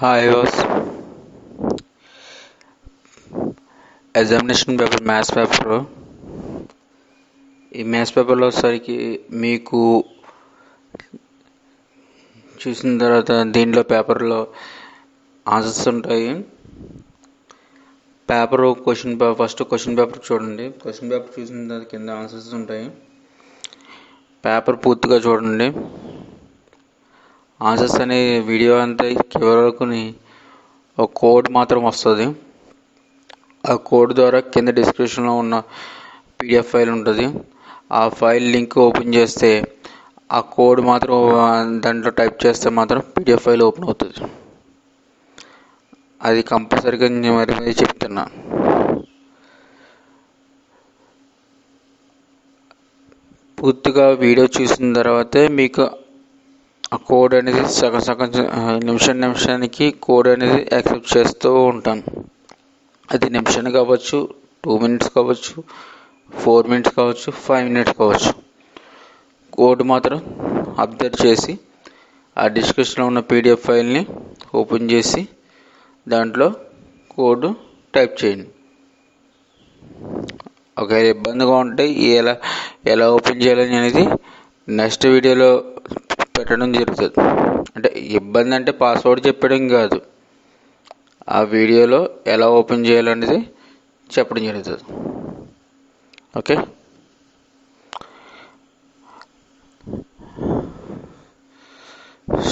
Hi was examination paper maths paper. ఈ maths పేపర్లో వచ్చేసరికి మీకు చూసిన తర్వాత దీంట్లో పేపర్లో ఆన్సర్స్ ఉంటాయి. ఫస్ట్ క్వశ్చన్ పేపర్ చూడండి. క్వశ్చన్ పేపర్ చూసిన తర్వాత కింద ఆన్సర్స్ ఉంటాయి. పేపర్ పూర్తిగా చూడండి. ఆన్సర్స్ అనే వీడియో అంతా చివరి వరకుని ఒక కోడ్ మాత్రం వస్తుంది. ఆ కోడ్ ద్వారా కింద డిస్క్రిప్షన్లో ఉన్న పీడిఎఫ్ ఫైల్ ఉంటుంది. ఆ ఫైల్ లింక్ ఓపెన్ చేస్తే ఆ కోడ్ మాత్రం దాంట్లో టైప్ చేస్తే మాత్రం పీడిఎఫ్ ఫైల్ ఓపెన్ అవుతుంది. అది కంపల్సరీగా నేను మరి చెప్తున్నా. పూర్తిగా వీడియో చూసిన తర్వాతే మీకు ఆ కోడ్ అనేది సగం నిమిషానికి కోడ్ అనేది యాక్సెప్ట్ చేస్తూ ఉంటాను. అది నిమిషాన్ని కావచ్చు, 2 minutes కావచ్చు, 4 minutes కావచ్చు, 5 minutes కావచ్చు. కోడ్ మాత్రం అబ్జర్వ్ చేసి ఆ డిస్క్రిప్షన్లో ఉన్న పీడిఎఫ్ ఫైల్ని ఓపెన్ చేసి దాంట్లో కోడ్ టైప్ చేయండి. ఒకవేళ ఇబ్బందిగా ఉంటే ఎలా ఓపెన్ చేయాలని అనేది నెక్స్ట్ వీడియోలో పెట్టడం జరుగుతుంది. అంటే ఇబ్బంది అంటే పాస్వర్డ్ చెప్పడం కాదు, ఆ వీడియోలో ఎలా ఓపెన్ చేయాలనేది చెప్పడం జరుగుతుంది. Okay,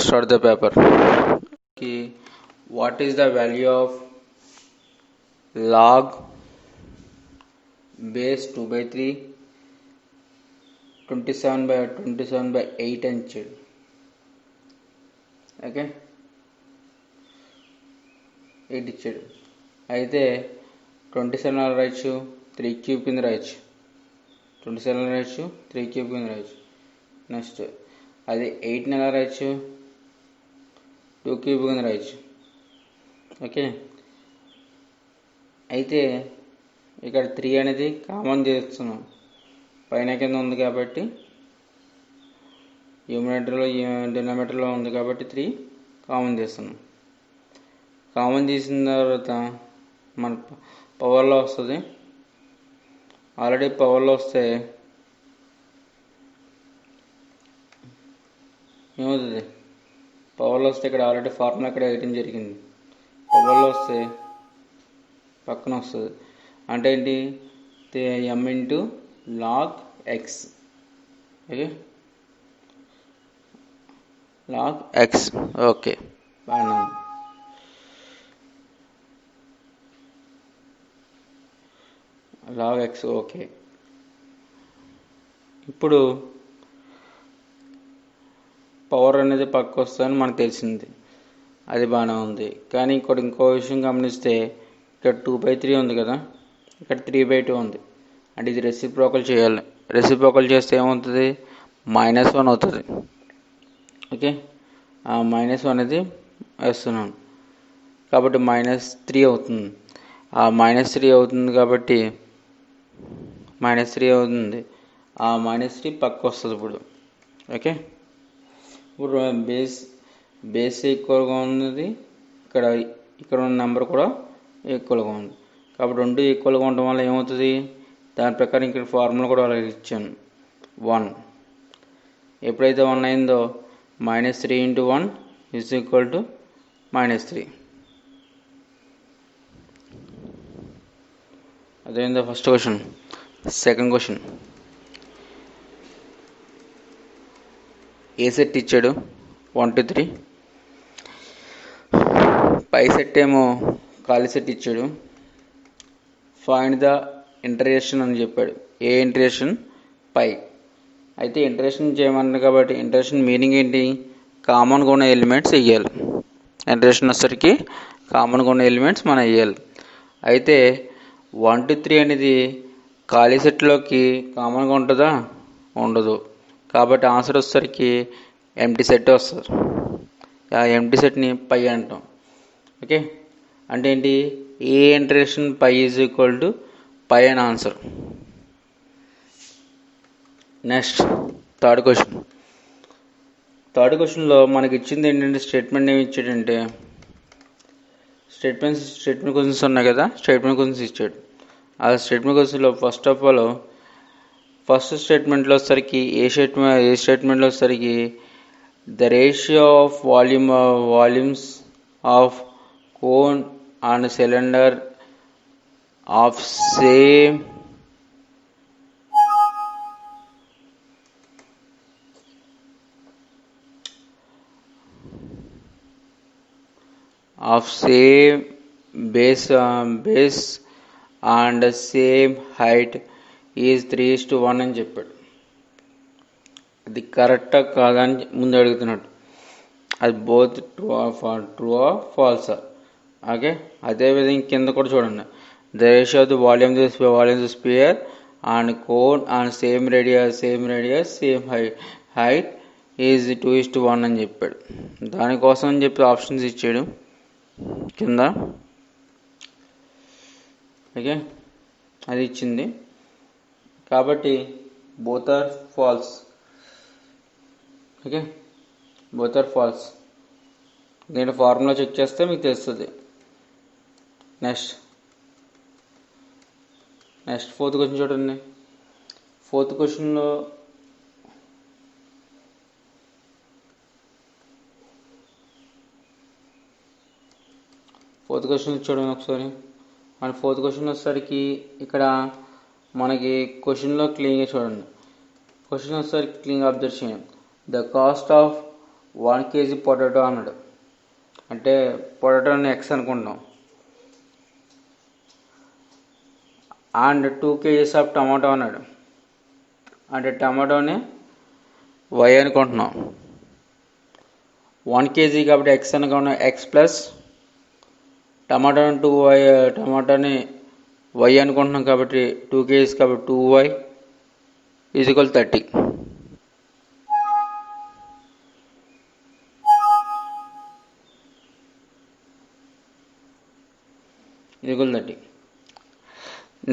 start the paper. What is the value of log base 2/3 27/8 అని ఇచ్చాడు. ఓకే, 8 ఇచ్చాడు. అయితే 27 ఎలా రాయొచ్చు? 3 క్యూబ్ కింద రాయొచ్చు. 27 రాయొచ్చు, 3 క్యూబ్ కింద రాయొచ్చు. నెక్స్ట్ అది 8 ఎలా రాయొచ్చు? 2 క్యూబ్ కింద రాయొచ్చు. ఓకే, అయితే ఇక్కడ 3 అనేది కామన్ చేస్తున్నాం. పైన కింద ఉంది కాబట్టి డినామినేటర్లో ఉంది కాబట్టి 3 కామన్ చేస్తున్నాం. కామన్ చేసిన తర్వాత మన పవర్లో వస్తుంది. ఆల్రెడీ పవర్లో వస్తే ఏమవుతుంది? పవర్లో వస్తే ఇక్కడ ఆల్రెడీ ఫార్ములా ఇక్కడ వేయడం జరిగింది. పవర్లో వస్తే పక్కన వస్తుంది. అంటే ఏంటి? m into log x. Okay, log x. Okay, బాగా log x. ఓకే, ఇప్పుడు పవర్ అనేది పక్క వస్తుందని మనకు తెలిసింది, అది బాగానే ఉంది. కానీ ఇంకో విషయం గమనిస్తే ఇక్కడ 2/3 ఉంది కదా, ఇక్కడ 3/2 ఉంది. అంటే ఇది రెసిప్రోకల్ చేయాలి. రెసిప్రోకల్ చేస్తే ఏమవుతుంది? -1 అవుతుంది. ఓకే, ఆ -1 అనేది వేస్తున్నాను కాబట్టి -3 అవుతుంది. ఆ -3 అవుతుంది కాబట్టి -3 అవుతుంది. ఆ -3 పక్క వస్తుంది ఇప్పుడు. ఓకే, ఇప్పుడు బేస్ ఈక్వల్గా ఉన్నది. ఇక్కడ ఉన్న నెంబర్ కూడా ఈక్వల్గా ఉంది కాబట్టి 2 ఈక్వల్గా ఉండడం వల్ల ఏమవుతుంది? దాని ప్రకారం ఇక్కడ ఫార్ములా కూడా అలాగే ఇచ్చాను. 1 ఎప్పుడైతే 1 అయిందో -3 × 1 = -3. అదేందో ఫస్ట్ క్వశ్చన్. సెకండ్ క్వశ్చన్, ఏ సెట్ ఇచ్చాడు? 1 to 3. పై సెట్ ఏమో ఖాళీ సెట్ ఇచ్చాడు. ఫైండ్ ద ఇంటరేషన్ అని చెప్పాడు. ఏ ఇంటరేషన్? పై. అయితే ఇంటరేషన్ చేయమన్నాడు కాబట్టి ఇంటరేషన్ మీనింగ్ ఏంటి? కామన్గా ఉన్న ఎలిమెంట్స్ వేయాలి. ఇంటరేషన్ వచ్చేసరికి కామన్గా ఉన్న ఎలిమెంట్స్ మనం వేయాలి. అయితే 1 to 3 అనేది ఖాళీ సెట్లోకి కామన్గా ఉంటుందా? ఉండదు. కాబట్టి ఆన్సర్ వచ్చేసరికి ఎంటీ సెట్ వస్తుంది. ఆ ఎంటీ సెట్ని పై అంటాం. ఓకే, అంటే ఏంటి? ఏ ఇంటరేషన్ పై = పై అని answer. Next third question. Third క్వశ్చన్లో మనకి ఇచ్చింది ఏంటంటే స్టేట్మెంట్ ఏమి ఇచ్చాడంటే స్టేట్మెంట్ క్వశ్చన్స్ ఉన్నాయి కదా, స్టేట్మెంట్ క్వశ్చన్స్ ఇచ్చాడు. ఆ స్టేట్మెంట్ క్వశ్చన్లో ఫస్ట్ ఆఫ్ ఆల్ ఫస్ట్ స్టేట్మెంట్లో వచ్చేసరికి ఏ స్టేట్మెంట్లో వచ్చేసరికి the ratio of volumes of cone and cylinder of same base and same height is 3:1 అని చెప్పాడు. అది కరెక్టా కాదని ముందు అడుగుతున్నాడు. అది బోత్ ట్రూ ఆర్ ఫాల్సా. ఓకే, అదేవిధంగా కింద కూడా చూడండి, the ratio of the volume spear and cone and same radius same height is 2:1 అని చెప్పాడు. దానికోసం అని చెప్పి ఆప్షన్స్ ఇచ్చాడు కింద. ఓకే, అది ఇచ్చింది కాబట్టి both are false. Okay, both are false. దీని ఫార్ములా చెక్ చేస్తే మీకు తెలుస్తుంది. నెక్స్ట్ ఫోర్త్ క్వశ్చన్ చూడండి. ఫోర్త్ క్వశ్చన్లో చూడండి ఒకసారి. అండ్ ఫోర్త్ క్వశ్చన్ వచ్చేసరికి ఇక్కడ మనకి క్వశ్చన్లో క్లీన్గా చూడండి. క్వశ్చన్ వచ్చేసరికి క్లీన్గా అబ్జర్వ్ చేయండి. The cost of 1 kg potato అన్నాడు. అంటే పొటాటోని ఎక్స్ అనుకుంటాం. అండ్ 2 kgs ఆఫ్ టమాటో అన్నాడు. అంటే టమాటోని వై అనుకుంటున్నాం. 1 kg కాబట్టి ఎక్స్ అనుకున్నాం. ఎక్స్ ప్లస్ టమాటాని వై అనుకుంటున్నాం కాబట్టి 2 kgs కాబట్టి 2y ఈజ్ ఈక్వల్ 30.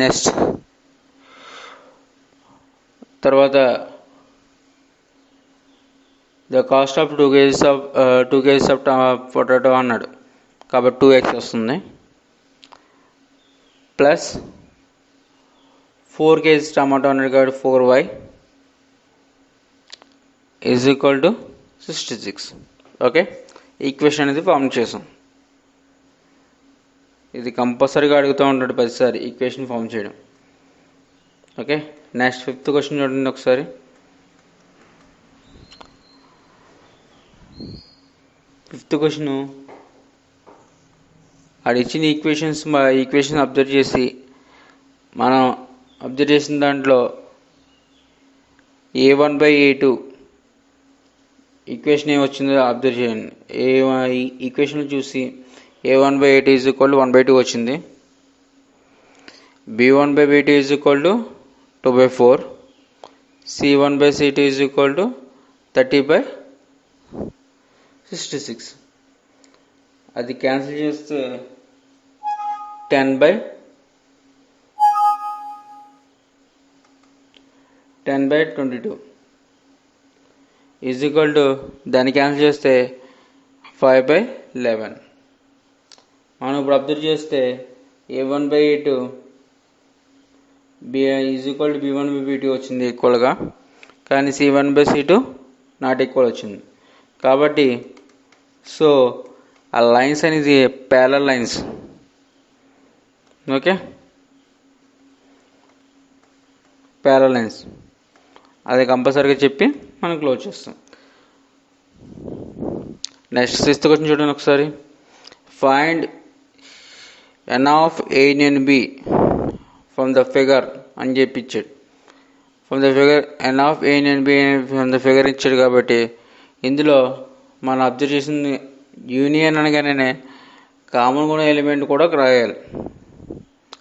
నెక్స్ట్ తర్వాత the cost of 2 kgs of potato అన్నాడు కాబట్టి 2x వస్తుంది. ప్లస్ 4 kgs టమాటో అన్నాడు కాబట్టి 4y is equal to 66. Okay, equation అనేది ఫామ్ చేసాం. ఇది కంపల్సరీగా అడుగుతూ ఉంటాడు ప్రతిసారి ఈక్వేషన్ ఫామ్ చేయడం. ఓకే, నెక్స్ట్ ఫిఫ్త్ క్వశ్చన్ చూడండి ఒకసారి. ఫిఫ్త్ క్వశ్చన్ అది ఇచ్చిన ఈక్వేషన్ అబ్జర్వ్ చేసి మనం అబ్జర్వ్ చేసిన దాంట్లో A1/A2 ఈక్వేషన్ ఏమొచ్చిందో అబ్జర్వ్ చేయండి. ఈక్వేషన్ చూసి A1/A2 ఈజ్ ఈక్వల్ టు 1/2 వచ్చింది. B1/B2 is equal to 2/4. C1/C2 is equal to 30/66. అది క్యాన్సిల్ చేస్తే 10/22 ఈజ్ ఈక్వల్ టు దాన్ని క్యాన్సిల్ చేస్తే 5/11. మనం ఇప్పుడు అబ్జర్వ్ చేస్తే A1/A2 is equal to B1/B2 వచ్చింది ఈక్వల్గా, కానీ C1/C2 నాట్ ఈక్వల్ వచ్చింది. కాబట్టి సో ఆ లైన్స్ అనేది parallel lines. Okay, parallel lines అది కంపల్సరీగా చెప్పి మనం క్లోజ్ చేస్తాం. నెక్స్ట్ సిక్స్త్ క్వశ్చన్ చూడండి ఒకసారి. Find n of A and B from the figure అని చెప్పి ఇచ్చాడు. From the figure n of A and B from the figure ఇచ్చాడు కాబట్టి ఇందులో మనం అబ్జర్వ్ చేసింది యూనియన్ అనగానే కామన్ ఉన్న ఎలిమెంట్ కూడా రాయాలి.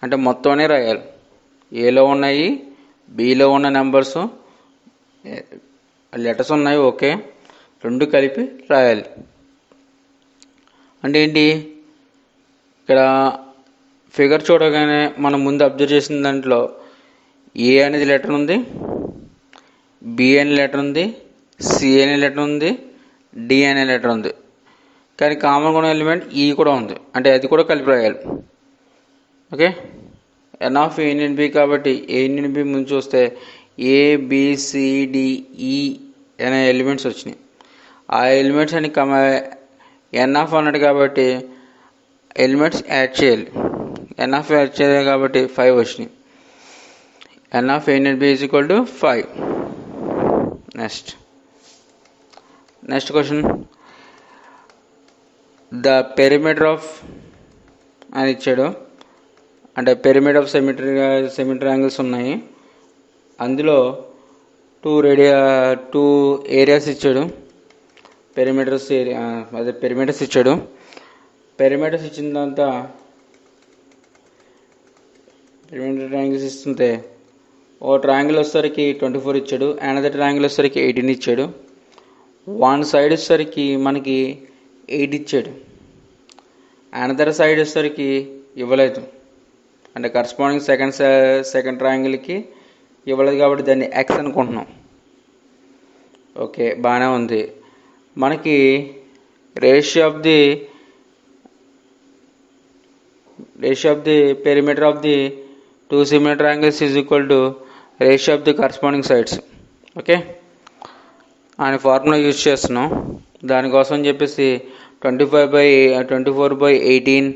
అంటే మొత్తంనే రాయాలి. ఏలో ఉన్నాయి, బిలో ఉన్న నెంబర్స్ లెటర్స్ ఉన్నాయి, ఓకే, రెండు కలిపి రాయాలి. అంటే ఏంటి, ఇక్కడ ఫిగర్ చూడగానే మనం ముందు అబ్జర్వ్ చేసిన దాంట్లో ఏ అనేది లెటర్ ఉంది, బి అనే లెటర్ ఉంది, సి అనే లెటర్ ఉంది, డి అనే లెటర్ ఉంది. కానీ కామన్గా ఉన్న ఎలిమెంట్ ఈ కూడా ఉంది, అంటే అది కూడా కలిపి రాయాలి. Okay, n of A union B కాబట్టి ఏ యూనియన్ బి ముందు చూస్తే ABCDE అనే ఎలిమెంట్స్ వచ్చినాయి. ఆ ఎలిమెంట్స్ అని ఎన్ ఆఫ్ అన్నాడు కాబట్టి ఎలిమెంట్స్ యాడ్ చేయాలి. ఎన్ ఆఫ్ యాడ్ చేయాలి కాబట్టి 5 వచ్చినాయి. N of A union b is equal to 5. Next question, the perimeter of అని ఇచ్చాడు, అంటే పెరిమీటర్ ఆఫ్ సిమెట్రీ యాంగిల్స్ ఉన్నాయి. అందులో 2 ఏరియాస్ ఇచ్చాడు. పెరిమీటర్స్ ఇచ్చాడు. పెరిమీటర్స్ ఇచ్చిన తర్వాత పెరిమీటర్ యాంగిల్స్ ఇస్తుంటే ఓ ట్రయాంగిల్ వచ్చేసరికి 24 ఇచ్చాడు, అనదర్ ట్రయాంగిల్ వచ్చేసరికి 18 ఇచ్చాడు. వన్ సైడ్ వచ్చేసరికి మనకి 8 ఇచ్చాడు, అనదర్ సైడ్ వచ్చేసరికి ఇవ్వలేదు, అంటే కరస్పాండింగ్ సెకండ్ ట్రయాంగిల్కి ఇవ్వలేదు కాబట్టి దాన్ని ఎక్స్ అనుకుంటున్నాం. ఓకే, బాగానే ఉంది. మనకి ratio of the perimeter of the 2 similar triangles is equal to ratio of the corresponding sides. Okay, అని ఫార్ములా యూజ్ చేస్తున్నాం. దానికోసం చెప్పేసి 24/18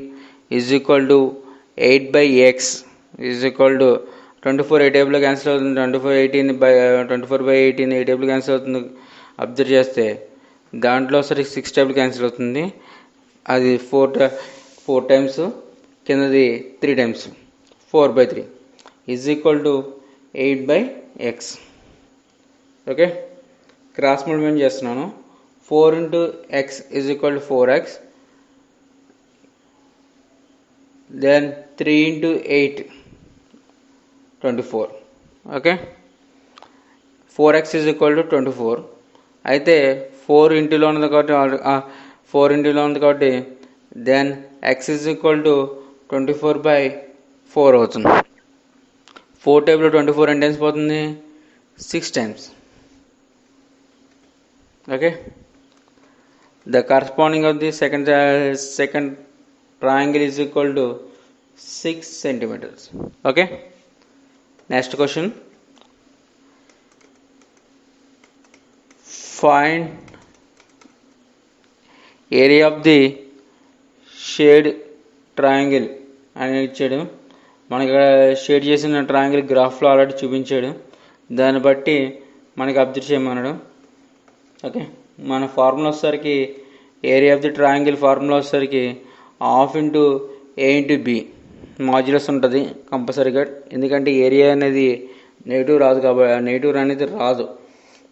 is equal to 8/x is equal to 24 ఏ టేబుల్లో క్యాన్సిల్ అవుతుంది, 24/18 ఏ టేబుల్ క్యాన్సిల్ అవుతుంది అబ్జర్వ్ చేస్తే దాంట్లో సరే 6 టేబుల్ క్యాన్సిల్ అవుతుంది. అది 4 టైమ్స్, కిందది 3 times, 4/3 is equal to 8/x. Okay, cross multiplication చేస్తున్నాను. 4 into x is equal to 4x, then 3 into 8 24. Okay, 4x is equal to 24. అయితే 4 ఇంటూలో ఉంది కాబట్టి then x is equal to 24/4 అవుతుంది. 4 టేబుల్లో 24 ఎన్ని టైమ్స్ పోతుంది? 6 times. Okay, the corresponding of the second triangle is equal to 6 centimeters. Okay, next question, find area of the shade triangle అని ఇచ్చాడు. మనకి షేడ్ చేసిన ట్రయాంగిల్ గ్రాఫ్లో ఆల్రెడీ చూపించాడు, దాన్ని బట్టి మనకి అబ్జర్వ్ చేయమన్నాడు. ఓకే, మన ఫార్ములా వచ్చేసరికి area of the triangle formula వచ్చేసరికి ½ into a into b modulus ఉంటుంది కంపల్సరీగా, ఎందుకంటే ఏరియా అనేది నెగిటివ్ రాదు కాబట్టి నెగిటివ్ అనేది రాదు,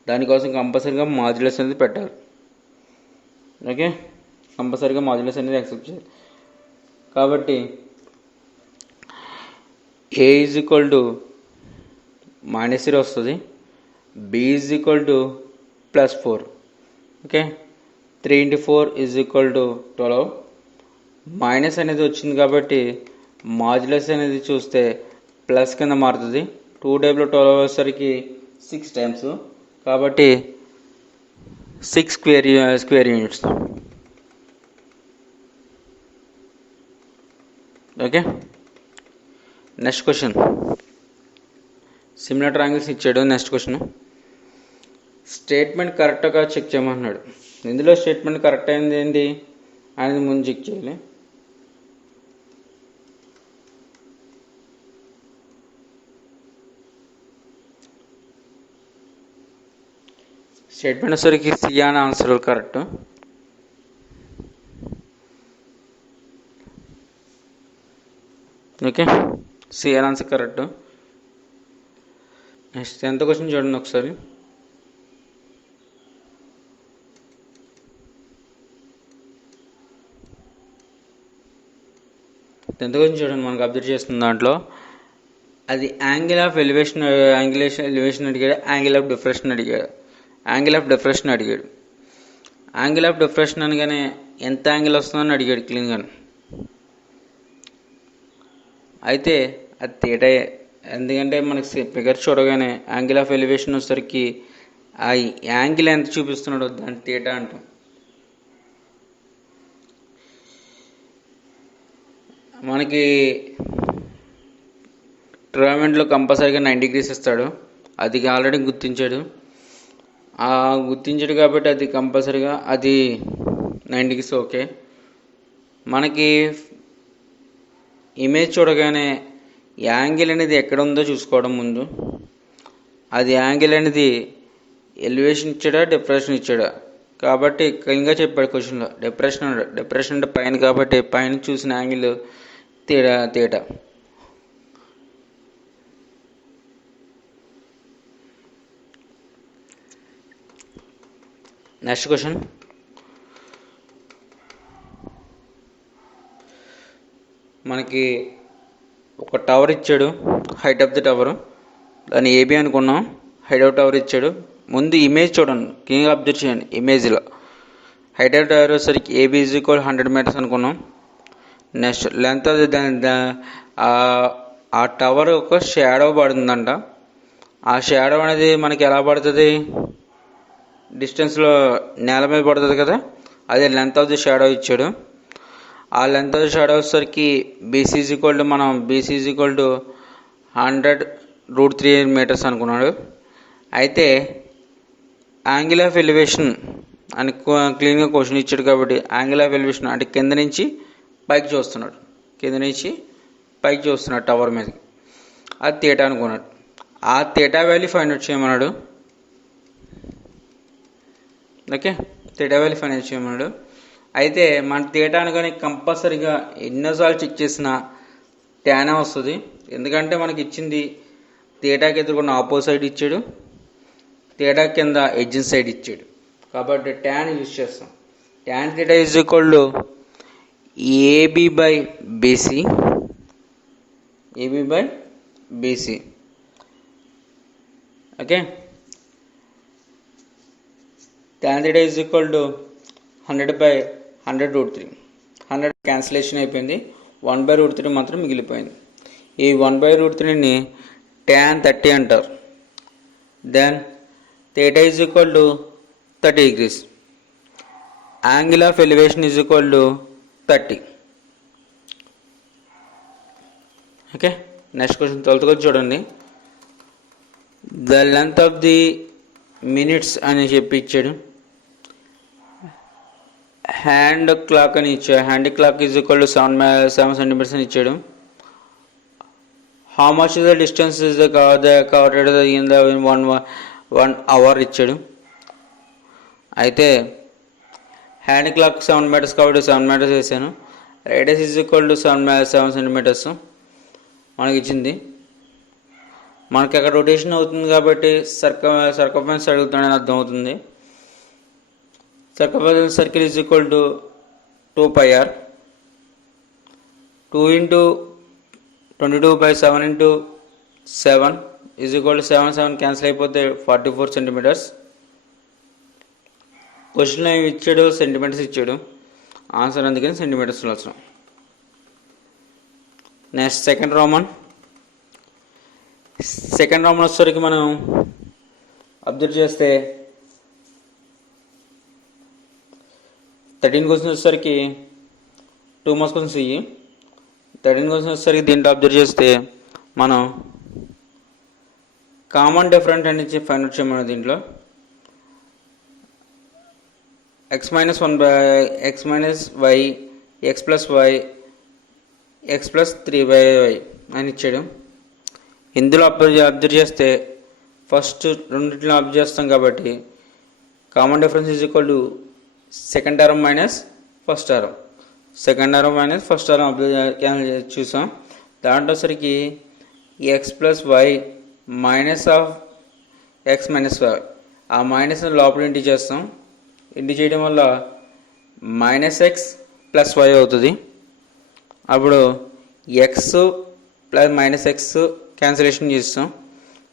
దానికోసం కంపల్సరీగా మాడ్యులస్ అనేది పెట్టాలి. ఓకే, కంపల్సరీగా మాడ్యులస్ అనేది యాక్సెప్ట్ చేయాలి. కాబట్టి a ఈజ్ ఈక్వల్ టు -3 వస్తుంది, b is equal to +4. Okay, 3 into 4 is equal to 12. Minus అనేది వచ్చింది కాబట్టి మాడ్యులస్ అనేది చూస్తే ప్లస్ కింద మారుతుంది. 2 టేబుల్లో 12 వచ్చేసరికి 6 టైమ్స్, కాబట్టి 6 square units. Okay, next question, similar triangles ఇచ్చాడు. నెక్స్ట్ క్వశ్చన్, స్టేట్మెంట్ కరెక్ట్గా చెక్ చేయమన్నాడు. ఇందులో స్టేట్మెంట్ కరెక్ట్ అయింది ఏంటి అనేది ముందు చెక్ చేయాలి. స్టేట్మెంట్ వచ్చేసరికి సి అనే ఆన్సర్ కరెక్ట్. ఓకే, సి అనే answer correct. Next 10th question చూడండి ఒకసారి. మనకు అబ్జర్వ్ చేస్తున్న దాంట్లో అది యాంగిల్ ఆఫ్ ఎలివేషన్ అడిగాడు, యాంగిల్ ఆఫ్ డిఫ్రాక్షన్ అడిగాడు. యాంగిల్ ఆఫ్ డిఫ్రాక్షన్ అనగానే ఎంత యాంగిల్ వస్తుందని అడిగాడు క్లీన్గా. అయితే అది థీటా, ఎందుకంటే మనకి ఫిగర్ చూడగానే యాంగిల్ ఆఫ్ ఎలివేషన్ వచ్చేసరికి ఆ యాంగిల్ ఎంత చూపిస్తున్నాడో దాన్ని థీటా అంటాం. మనకి టోర్నమెంట్లో కంపల్సరీగా 90 డిగ్రీస్ ఇస్తాడు, అది ఆల్రెడీ గుర్తించాడు. గుర్తించాడు కాబట్టి అది కంపల్సరీగా అది 90 డిగ్రీస్ ఓకే. మనకి ఇమేజ్ చూడగానే యాంగిల్ అనేది ఎక్కడ ఉందో చూసుకోవడం ముందు. అది యాంగిల్ అనేది ఎలివేషన్ ఇచ్చాడా డిప్రెషన్ ఇచ్చాడా, కాబట్టి క్లీన్గా చెప్పాడు క్వశ్చన్లో. డిప్రెషన్ అంటే పైన, కాబట్టి పైన చూసిన యాంగిల్ తీటా. నెక్స్ట్ క్వశ్చన్, మనకి ఒక టవర్ ఇచ్చాడు, హైట్ ఆఫ్ ది టవర్, దాన్ని ఏబి అనుకున్నాం. హైట్ ఆఫ్ టవర్ ఇచ్చాడు. ముందు ఇమేజ్ చూడండి, క్లీన్గా అబ్జర్వ్ చేయండి. ఇమేజ్లో హైట్ ఆఫ్ టవర్ వచ్చేసరికి ఏబి ఈజ్ ఈక్వల్ 100 మీటర్స్ అనుకున్నాం. నెక్స్ట్ లెంత్ ఆఫ్ ఆ టవర్ ఒక షాడో పడుతుందంట. ఆ షాడో అనేది మనకి ఎలా పడుతుంది, డిస్టెన్స్లో నేల మీద పడుతుంది కదా, అదే లెంత్ ఆఫ్ ది షాడో ఇచ్చాడు. ఆ లెంత్ ఆఫ్ ది షాడో వచ్చేసరికి BC is equal to 100√3 metres అనుకున్నాడు. అయితే యాంగిల్ ఆఫ్ ఎలివేషన్ అని క్లీన్గా క్వశ్చన్ ఇచ్చాడు కాబట్టి యాంగిల్ ఆఫ్ ఎలివేషన్ అంటే కింద నుంచి పైకి చూస్తున్నాడు, టవర్ మీదకి. అది తీటా అనుకున్నాడు. ఆ తీటా వాల్యూ ఫైండ్ అవుట్ చేయమన్నాడు. Okay, theta value find out చేయమన్నాడు. అయితే మన తీటా అనుకొని కంపల్సరీగా ఎన్నోసార్లు చెక్ చేసినా ట్యానే వస్తుంది. ఎందుకంటే మనకి ఇచ్చింది తీటాకి ఎదుర్కొన్న ఆపోజిట్ ఇచ్చాడు, తీటా కింద ఎడ్జిన్ సైడ్ ఇచ్చాడు, కాబట్టి ట్యాన్ యూజ్ చేస్తాం. Tan theta is equal to AB by BC. Okay, tan theta is equal to 100/100√3. 100 cancellation అయిపోయింది, 1/√3 మాత్రం మిగిలిపోయింది. ఈ 1/√3ని ట్యాన్ 30 అంటారు. Then theta is equal to 30 degrees. Angle of elevation is equal to 30. Okay, next question 12th question చూడండి. The length of the minutes అని చెప్పి ఇచ్చాడు. హ్యాండ్ క్లాక్ అని ఇచ్చాడు. Hand clock is equal to 7 centimeters అని ఇచ్చాడు. How much the distance is covered in the 1 hour ఇచ్చాడు. అయితే హ్యాండ్ క్లాక్ 7 meters కాబట్టి 7 meters వేసాను. Radius is equal to 7 centimeters మనకి ఇచ్చింది. మనకి అక్కడ రొటేషన్ అవుతుంది కాబట్టి సర్కంఫరెన్స్ అడుగుతాడని అర్థమవుతుంది. Circumference circle is equal to 2πr. 2 into 22/7 into 7 is equal to 7 cancel అయిపోతే 44 centimeters. క్వశ్చన్లో ఏమి ఇచ్చాడు, సెంటీమీటర్స్ ఇచ్చాడు. ఆన్సర్ అందుకని సెంటీమీటర్స్లో వచ్చాం. నెక్స్ట్ సెకండ్ రోమన్ వచ్చేసరికి మనం అబ్జర్వ్ చేస్తే 13 క్వశ్చన్స్ వచ్చేసరికి 2 మార్క్స్ క్వశ్చన్స్ ఇవి. 13 క్వశ్చన్స్ వచ్చేసరికి దీంట్లో అబ్జర్వ్ చేస్తే మనం కామన్ డిఫరెంట్ అనేది ఫైండ్ అవుట్ చేయమని దీంట్లో x minus 1/x minus y, x plus y, x plus 3/y అని ఇచ్చాడు. ఇందులో అబ్జర్వ్ చేస్తే ఫస్ట్ రెండింటిలో అబ్జర్వ్ చేస్తాం కాబట్టి common difference is equal to second term minus first term. Observe చూసాం. దాంట్లో సరికి x plus y minus of x minus y, ఆ మైనస్ లోపల ఇంటి చేస్తాం. ఇంటి చేయడం వల్ల -x + y అవుతుంది. అప్పుడు x ప్లస్ -x క్యాన్సిలేషన్ చేస్తాం.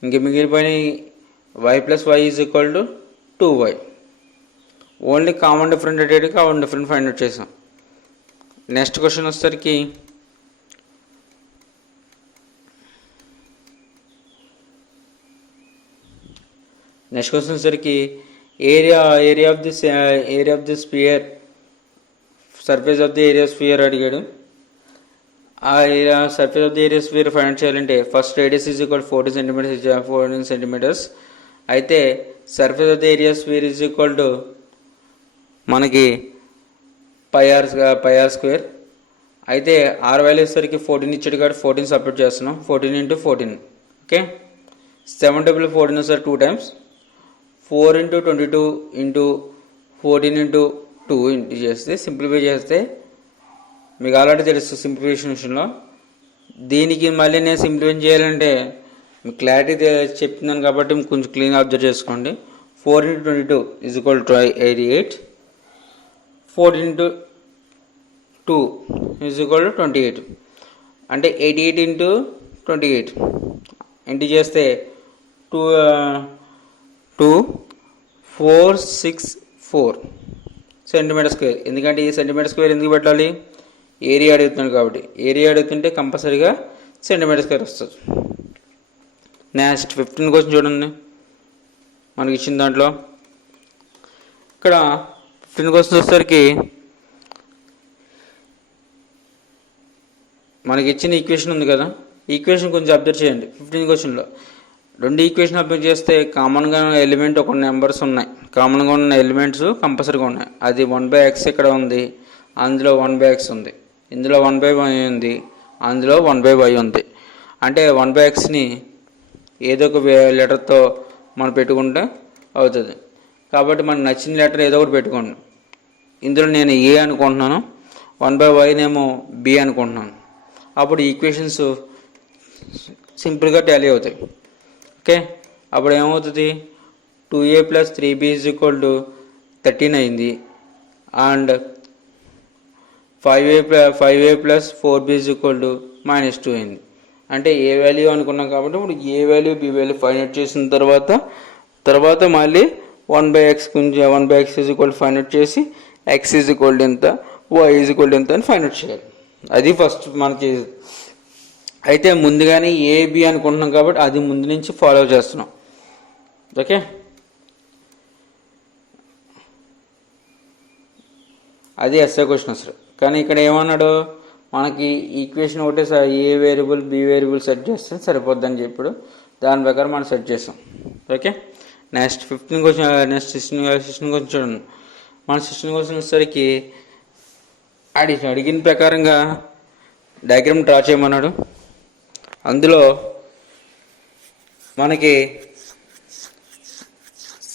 ఇంక మిగిలిపోయిన y + y is equal to 2y. Only common different find out చేసాం. నెక్స్ట్ క్వశ్చన్ వచ్చేసరికి area of the sphere, surface of the area sphere అడిగాడు. ఆ area surface of the area sphere find చేయాలంటే first radius is equal 14 centimeters 14 centimeters. అయితే surface of the area sphere is equal to మనకి pi r square. అయితే r value వచ్చేసరికి 14 ఇచ్చాడు కాబట్టి 14 submit చేస్తున్నాం. 14 into 14 okay. 7 double 14 sir 2 times 4 into 22 into 14 into 2 into చేస్తే simplify చేస్తే మీకు ఆల్రెడీ తెలుసు సింప్లిఫికేషన్ విషయంలో. దీనికి మళ్ళీ నేను సింప్లిఫై చేయాలంటే మీకు క్లారిటీ చెప్తున్నాను కాబట్టి కొంచెం క్లీన్గా అబ్జర్వ్ చేసుకోండి. 4 into 22 is equal to 88. 14 into 2 is equal to 28. అంటే 88 ఇంటూ 28 ఇంటూ చేస్తే 2464 సెంటీమీటర్ స్క్వేర్. ఎందుకంటే ఈ సెంటీమీటర్ స్క్వేర్ ఎందుకు పెట్టాలి? ఏరియా అడుగుతున్నాడు కాబట్టి. ఏరియా అడుగుతుంటే కంపల్సరీగా సెంటీమీటర్ స్క్వేర్ వస్తుంది. నెక్స్ట్ 15 క్వశ్చన్ చూడండి. మనకి ఇచ్చిన దాంట్లో ఇక్కడ 15 క్వశ్చన్ వచ్చేసరికి మనకి ఇచ్చిన ఈక్వేషన్ ఉంది కదా, ఈక్వేషన్ కొంచెం అబ్జర్వ్ చేయండి. 15 క్వశ్చన్లో 2 ఈక్వేషన్ అబ్జర్వ్ చేస్తే కామన్గా ఎలిమెంట్ ఒక నెంబర్స్ ఉన్నాయి. కామన్గా ఉన్న ఎలిమెంట్స్ కంపల్సరీగా ఉన్నాయి. అది 1/x ఇక్కడ ఉంది, అందులో 1/x ఉంది, ఇందులో 1/y ఉంది, అందులో 1/y ఉంది. అంటే 1/xని ఏదో ఒక లెటర్తో మనం పెట్టుకుంటే అవుతుంది. కాబట్టి మనకు నచ్చిన లెటర్ ఏదో ఒకటి పెట్టుకోండి. ఇందులో నేను ఏ అనుకుంటున్నాను, 1/y నేమో బి అనుకుంటున్నాను. అప్పుడు ఈక్వేషన్స్ సింపుల్గా టాలీ అవుతాయి. ఓకే. అప్పుడు ఏమవుతుంది? 2a + 3b = 13 అయింది. అండ్ 5a + 4b = -2 అయింది. అంటే ఏ వాల్యూ అనుకున్నాం కాబట్టి ఇప్పుడు a value b value find out చేసిన తర్వాత మళ్ళీ 1/x గురించి 1/x = ఫైండ్ అవుట్ చేసి x = ఎంత, y = ఎంత అని ఫైండ్ అవుట్ చేయాలి. అది ఫస్ట్ మనకి. అయితే ముందుగానే ఏ బి అనుకుంటున్నాం కాబట్టి అది ముందు నుంచి ఫాలో చేస్తున్నాం. ఓకే. అది ఎస్ఏ క్వశ్చన్ అసలు. కానీ ఇక్కడ ఏమన్నాడు, మనకి ఈక్వేషన్ ఒకటే ఏ వేరియబుల్ బి వేరియబుల్ సెట్ చేస్తే సరిపోద్దని చెప్పాడు. దాని ప్రకారం మనం సెట్ చేస్తాం. Okay. Next 15 question, next 16 question చూడండి. మన 16 క్వశ్చన్ వచ్చేసరికి అడిగిన ప్రకారంగా డయాగ్రామ్ డ్రా చేయమన్నాడు. అందులో మనకి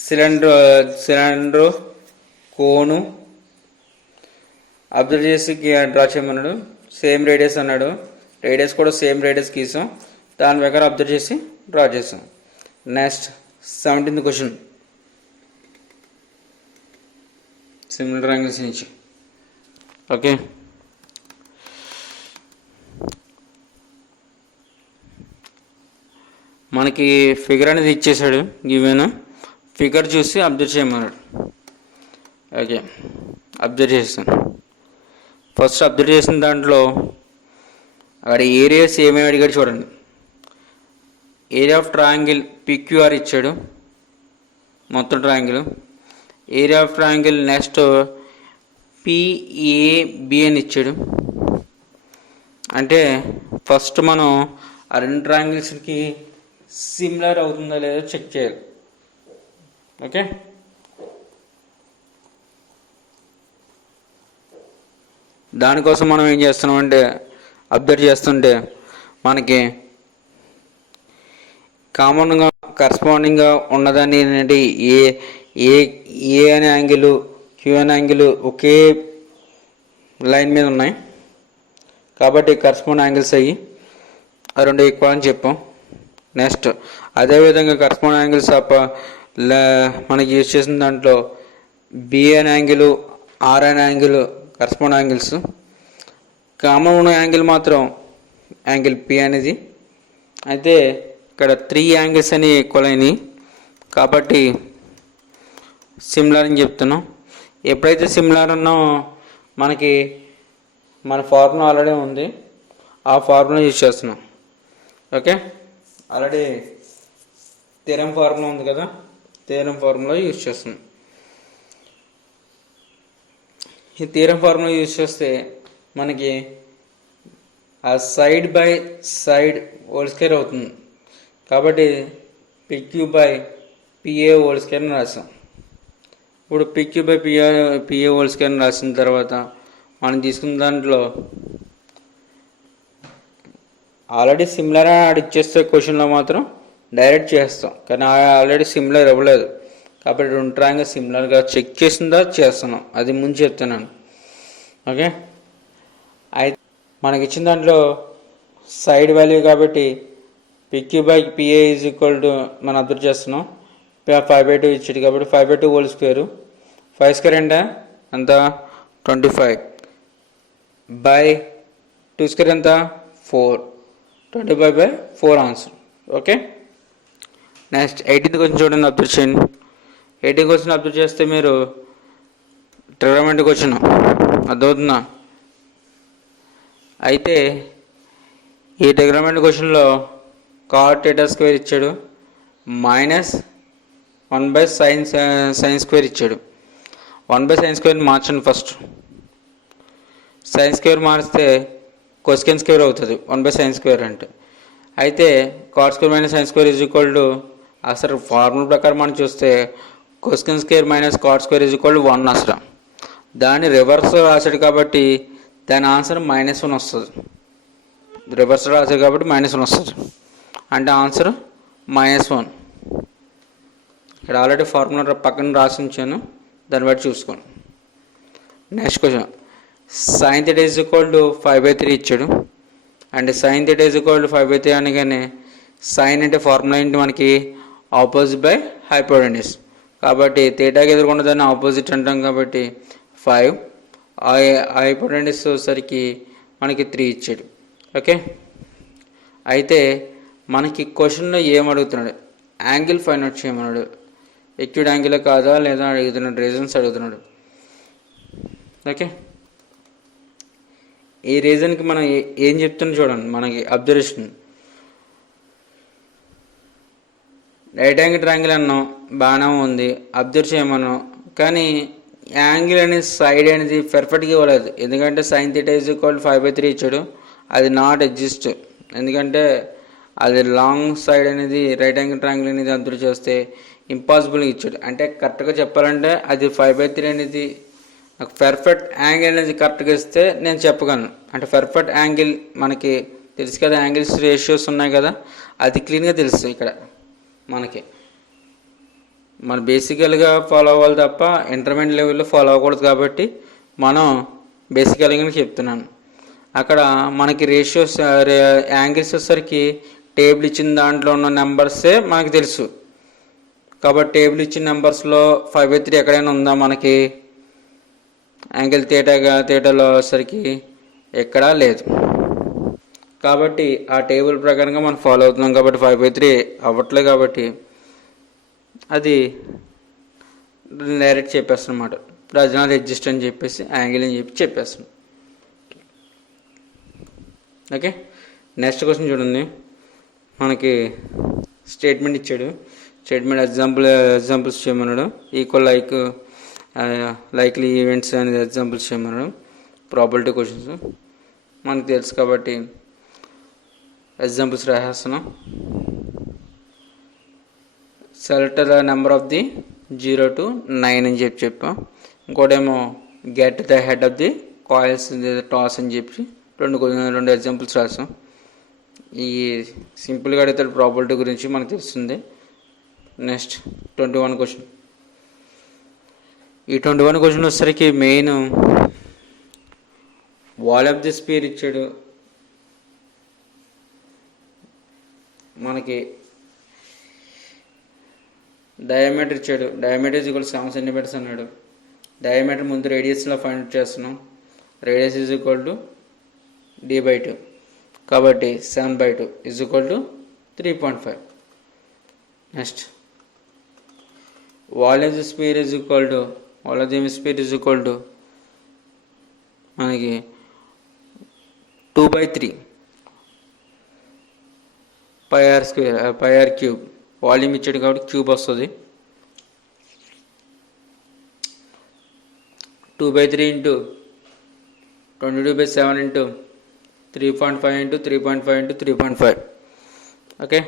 సిలిండర్ కోను అబ్జర్వ్ చేసి డ్రా చేయమన్నాడు. సేమ్ రేడియస్ అన్నాడు. రేడియస్ కూడా సేమ్ రేడియస్ గీసాం. దాని ప్రకారం అబ్జర్వ్ చేసి డ్రా చేసాం. Next 17th question similar angles నుంచి. ఓకే. మనకి ఫిగర్ అనేది ఇచ్చేసాడు. గివెన్ ఫిగర్ చూసి అబ్జర్వ్ చేయమన్నాడు. ఓకే. అబ్జర్వ్ చేస్తాను. ఫస్ట్ అబ్జర్వ్ చేసిన దాంట్లో అక్కడ ఏరియాస్ ఏమేమి అడిగాడు చూడండి. ఏరియా ఆఫ్ ట్రయాంగిల్ పిక్యూఆర్ ఇచ్చాడు, మొత్తం triangle. Area of triangle next PAB అని ఇచ్చాడు. అంటే ఫస్ట్ మనం ఆ 2 ట్రయాంగిల్స్కి సిమిలర్ అవుతుందా లేదో చెక్ చేయాలి. ఓకే. దానికోసం మనం ఏం చేస్తున్నామంటే అబ్జర్వ్ చేస్తుంటే మనకి కామన్గా కరస్పాండింగ్గా ఉన్నదాన్ని ఏంటంటే ఏ అనే యాంగిల్, క్యూ అనే యాంగిల్ ఒకే లైన్ మీద ఉన్నాయి కాబట్టి కరస్పాండ్ యాంగిల్స్ అయ్యి ఆ 2 ఈక్వల్ అని చెప్పాం. నెక్స్ట్ అదేవిధంగా కరస్పాండ్ యాంగిల్స్ మనకి యూజ్ చేసిన దాంట్లో బి అనే యాంగిల్, ఆర్ అనే యాంగిల్ కరస్పాండ్ యాంగిల్స్. కామన్ ఉన్న యాంగిల్ మాత్రం యాంగిల్ పి అనేది. అయితే ఇక్కడ 3 యాంగిల్స్ అని ఈక్వల్ అయినాయి కాబట్టి సిమిలర్ అని చెప్తున్నాం. ఎప్పుడైతే సిమిలర్ అన్నో మనకి మన ఫార్ములా ఆల్రెడీ ఉంది, ఆ ఫార్ములా యూజ్ చేస్తున్నాం. ఓకే. ఆల్రెడీ థీరం ఫార్ములా ఉంది కదా, థీరం ఫార్ములా యూజ్ చేస్తున్నాం. ఈ థీరం ఫార్ములా యూజ్ చేస్తే మనకి ఆ side by side whole square అవుతుంది. కాబట్టి పిక్యూ బై పిఏ హోల్ స్క్వేర్ని రాసాం. ఇప్పుడు పిక్యూ బై పిఏ హోల్ స్క్వేర్ని రాసిన తర్వాత మనం తీసుకున్న దాంట్లో ఆల్రెడీ సిమిలర్ అని ఆడ ఇచ్చేస్తే క్వశ్చన్లో మాత్రం డైరెక్ట్ చేస్తాం, కానీ ఆల్రెడీ సిమిలర్ ఇవ్వలేదు కాబట్టి రెండు ట్రయాంగిల్ సిమిలర్గా చెక్ చేసిందా చేస్తున్నాం, అది ముందు చెప్తున్నాను. ఓకే, అయితే మనకి ఇచ్చిన దాంట్లో సైడ్ వాల్యూ కాబట్టి PQ by PA is equal to మనం అబ్జర్వ్ చేస్తున్నాం 5/2 ఇచ్చాడు కాబట్టి 5/2 హోల్ స్క్వేర్ 5 స్క్వేర్ అంటే ఎంత 25 బై 2 స్క్వేర్ ఎంత 4 25/4 answer. Okay, next 18th question చూడండి, అబ్జర్వ్ చేయండి. 18th క్వశ్చన్ అబ్జర్వ్ చేస్తే మీరు ట్రిగ్నోమెట్రీ క్వశ్చన్ అర్థమవుతుందా? అయితే ఈ ట్రిగ్నోమెట్రీ క్వశ్చన్లో కాట్ థీటా స్క్వేర్ ఇచ్చాడు, మైనస్ 1/sin స్క్వేర్ ఇచ్చాడు. 1/sin స్క్వేర్ మార్చండి. ఫస్ట్ సైన్ స్క్వేర్ మారిస్తే కొసెన్ స్క్వేర్ అవుతుంది 1/sin స్క్వేర్ అంటే. అయితే cot square minus sine square is equal to అసలు ఫార్ములా ప్రకారం మనం చూస్తే cosec square minus cot square is equal to 1 అసలు. దాన్ని రివర్స్ రాశాడు కాబట్టి దాని ఆన్సర్ -1 వస్తుంది. రివర్స్ రాశాడు కాబట్టి -1 వస్తుంది, అంటే ఆన్సర్ -1. ఇక్కడ ఆల్రెడీ ఫార్ములా పక్కన రాసి ఉంచాను, దాన్ని బట్టి చూసుకోండి. Next question, sine theta is equal to 5/3 ఇచ్చాడు. అంటే sine theta is equal to 5/3 అనగానే సైన్ అంటే ఫార్ములా ఏంటి మనకి ఆపోజిట్ బై హైపోటెన్యూస్, కాబట్టి థీటాకి ఎదుర్కొన్న దాన్ని ఆపోజిట్ అంటాం కాబట్టి 5, హైపోటెన్యూస్ వచ్చేసరికి మనకి 3 ఇచ్చాడు. ఓకే, అయితే మనకి క్వశ్చన్లో ఏమడుగుతున్నాడు, యాంగిల్ ఫైండ్ అవుట్ చేయమన్నాడు. ఎక్యూడ్ యాంగిల్ కాదా లేదా అడుగుతున్నాడు, రీజన్స్ అడుగుతున్నాడు. ఓకే, ఈ రీజన్కి మనం ఏం చెప్తున్నా చూడండి. మనకి అబ్జర్వేషన్ రైట్ యాంగిల్ ట్రయాంగిల్ అన్నాం, బాగానే ఉంది, అబ్జర్వ్ చేయమన్నాం, కానీ యాంగిల్ అనేది సైడ్ అనేది పర్ఫెక్ట్గా ఇవ్వలేదు. ఎందుకంటే సైన్ థీటా ఈజ్ ఈక్వల్ 5/3 ఇచ్చాడు, అది నాట్ ఎగ్జిస్ట్. ఎందుకంటే అది లాంగ్ సైడ్ అనేది రైట్ యాంగిల్ ట్రయాంగిల్ అనేది అబ్జర్వ్ చేస్తే ఇంపాసిబుల్గా ఇచ్చాడు. అంటే కరెక్ట్గా చెప్పాలంటే అది 5/3 అనేది పర్ఫెక్ట్ యాంగిల్ అనేది కరెక్ట్గా ఇస్తే నేను చెప్పగలను. అంటే పర్ఫెక్ట్ యాంగిల్ మనకి తెలుసు కదా, యాంగిల్స్ రేషియోస్ ఉన్నాయి కదా, అది క్లీన్గా తెలుసు. ఇక్కడ మనకి మన బేసికల్గా ఫాలో అవ్వాలి తప్ప ఇంటర్మీడియట్ లెవెల్లో ఫాలో అవ్వకూడదు, కాబట్టి మనం బేసికల్గా చెప్తున్నాను. అక్కడ మనకి రేషియోస్ యాంగిల్స్ వచ్చేసరికి టేబుల్ ఇచ్చిన దాంట్లో ఉన్న నెంబర్సే మనకు తెలుసు, కాబట్టి టేబుల్ ఇచ్చిన నెంబర్స్లో 5/3 ఎక్కడైనా ఉందా మనకి యాంగిల్ థీటాలో వచ్చేసరికి ఎక్కడా లేదు. కాబట్టి ఆ టేబుల్ ప్రకారంగా మనం ఫాలో అవుతున్నాం కాబట్టి 5/3 అవ్వట్లేదు, కాబట్టి అది డైరెక్ట్ చెప్పేస్తాం అన్నమాట. డస్ నాట్ ఎగ్జిస్ట్ అని చెప్పేసి యాంగిల్ అని చెప్పేస్తాం. ఓకే, నెక్స్ట్ క్వశ్చన్ చూడండి. మనకి స్టేట్మెంట్ ఇచ్చాడు, స్టేట్మెంట్ ఎగ్జాంపుల్స్ చేయమన్నాడు. ఈక్వల్ లైక్లీ ఈవెంట్స్ అనేది ఎగ్జాంపుల్స్ చేయమన్నాడు. ప్రాబిలిటీ క్వశ్చన్స్ మనకు తెలుసు కాబట్టి ఎగ్జాంపుల్స్ రాసేస్తున్నాం. Select the number of the 0 to 9 అని చెప్పాం. ఇంకోటేమో get the head of the coins toss అని చెప్పి రెండు ఎగ్జాంపుల్స్ రాసాం. ఈ సింపుల్గా అడిగితే ప్రాబిలిటీ గురించి మనకు తెలుస్తుంది. Next 21 question. ఈ 21 క్వశ్చన్ వచ్చేసరికి main wall of the spear ఇచ్చాడు, మనకి డయామీటర్ ఇచ్చాడు, డయామీటర్ ఈజ్ ఈక్వల్ 7 సెంటీమీటర్స్ అన్నాడు. డయామీటర్ ముందు రేడియస్లో ఫైండ్ అవుట్ చేస్తున్నాం, radius is equal to d/2, కాబట్టి 7/2 is equal to 3.5. Next wall of the spear is equal to మనకి 2/3 πr క్యూబ్. వాల్యూమ్ ఇచ్చాడు కాబట్టి క్యూబ్ వస్తుంది. 2/3 × 22/7 × 3.5 into 3.5 into 3.5. ఓకే,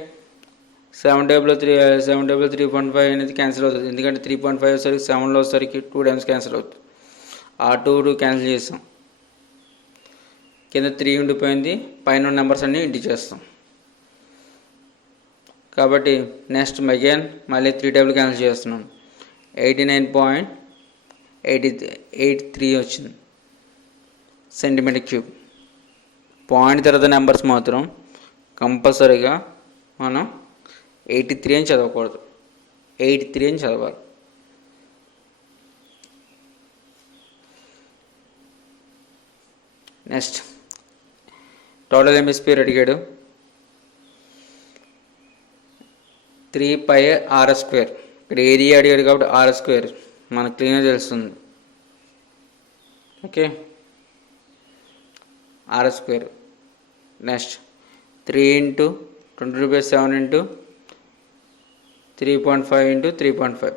7 టేబుల్లో 3.5 అనేది క్యాన్సిల్ అవుతుంది, ఎందుకంటే 3.5 వచ్చేసరికి 7లో వచ్చేసరికి 2 టైమ్స్ క్యాన్సిల్ అవుతుంది. ఆ 2 క్యాన్సిల్ చేస్తాం, కింద 3 ఉండిపోయింది, పైన నెంబర్స్ అన్నీ ఇంటి చేస్తాం. కాబట్టి నెక్స్ట్ అగైన్ మళ్ళీ 3 టేబుల్ క్యాన్సిల్ చేస్తున్నాం. 89.83 వచ్చింది సెంటీమీటర్ క్యూబ్. పాయింట్ తర్వాత నెంబర్స్ మాత్రం కంపల్సరీగా మనం 83 అని చదవకూడదు, 83 అని చదవాలి. నెక్స్ట్ టోటల్ ఎంఎస్పీర్ అడిగాడు. 3πr². ఇక్కడ ఏరియా అడిగాడు కాబట్టి r² మనకు క్లీన్గా తెలుస్తుంది. Okay, r². Next 3 into 22/7 into 3.5 into 3.5.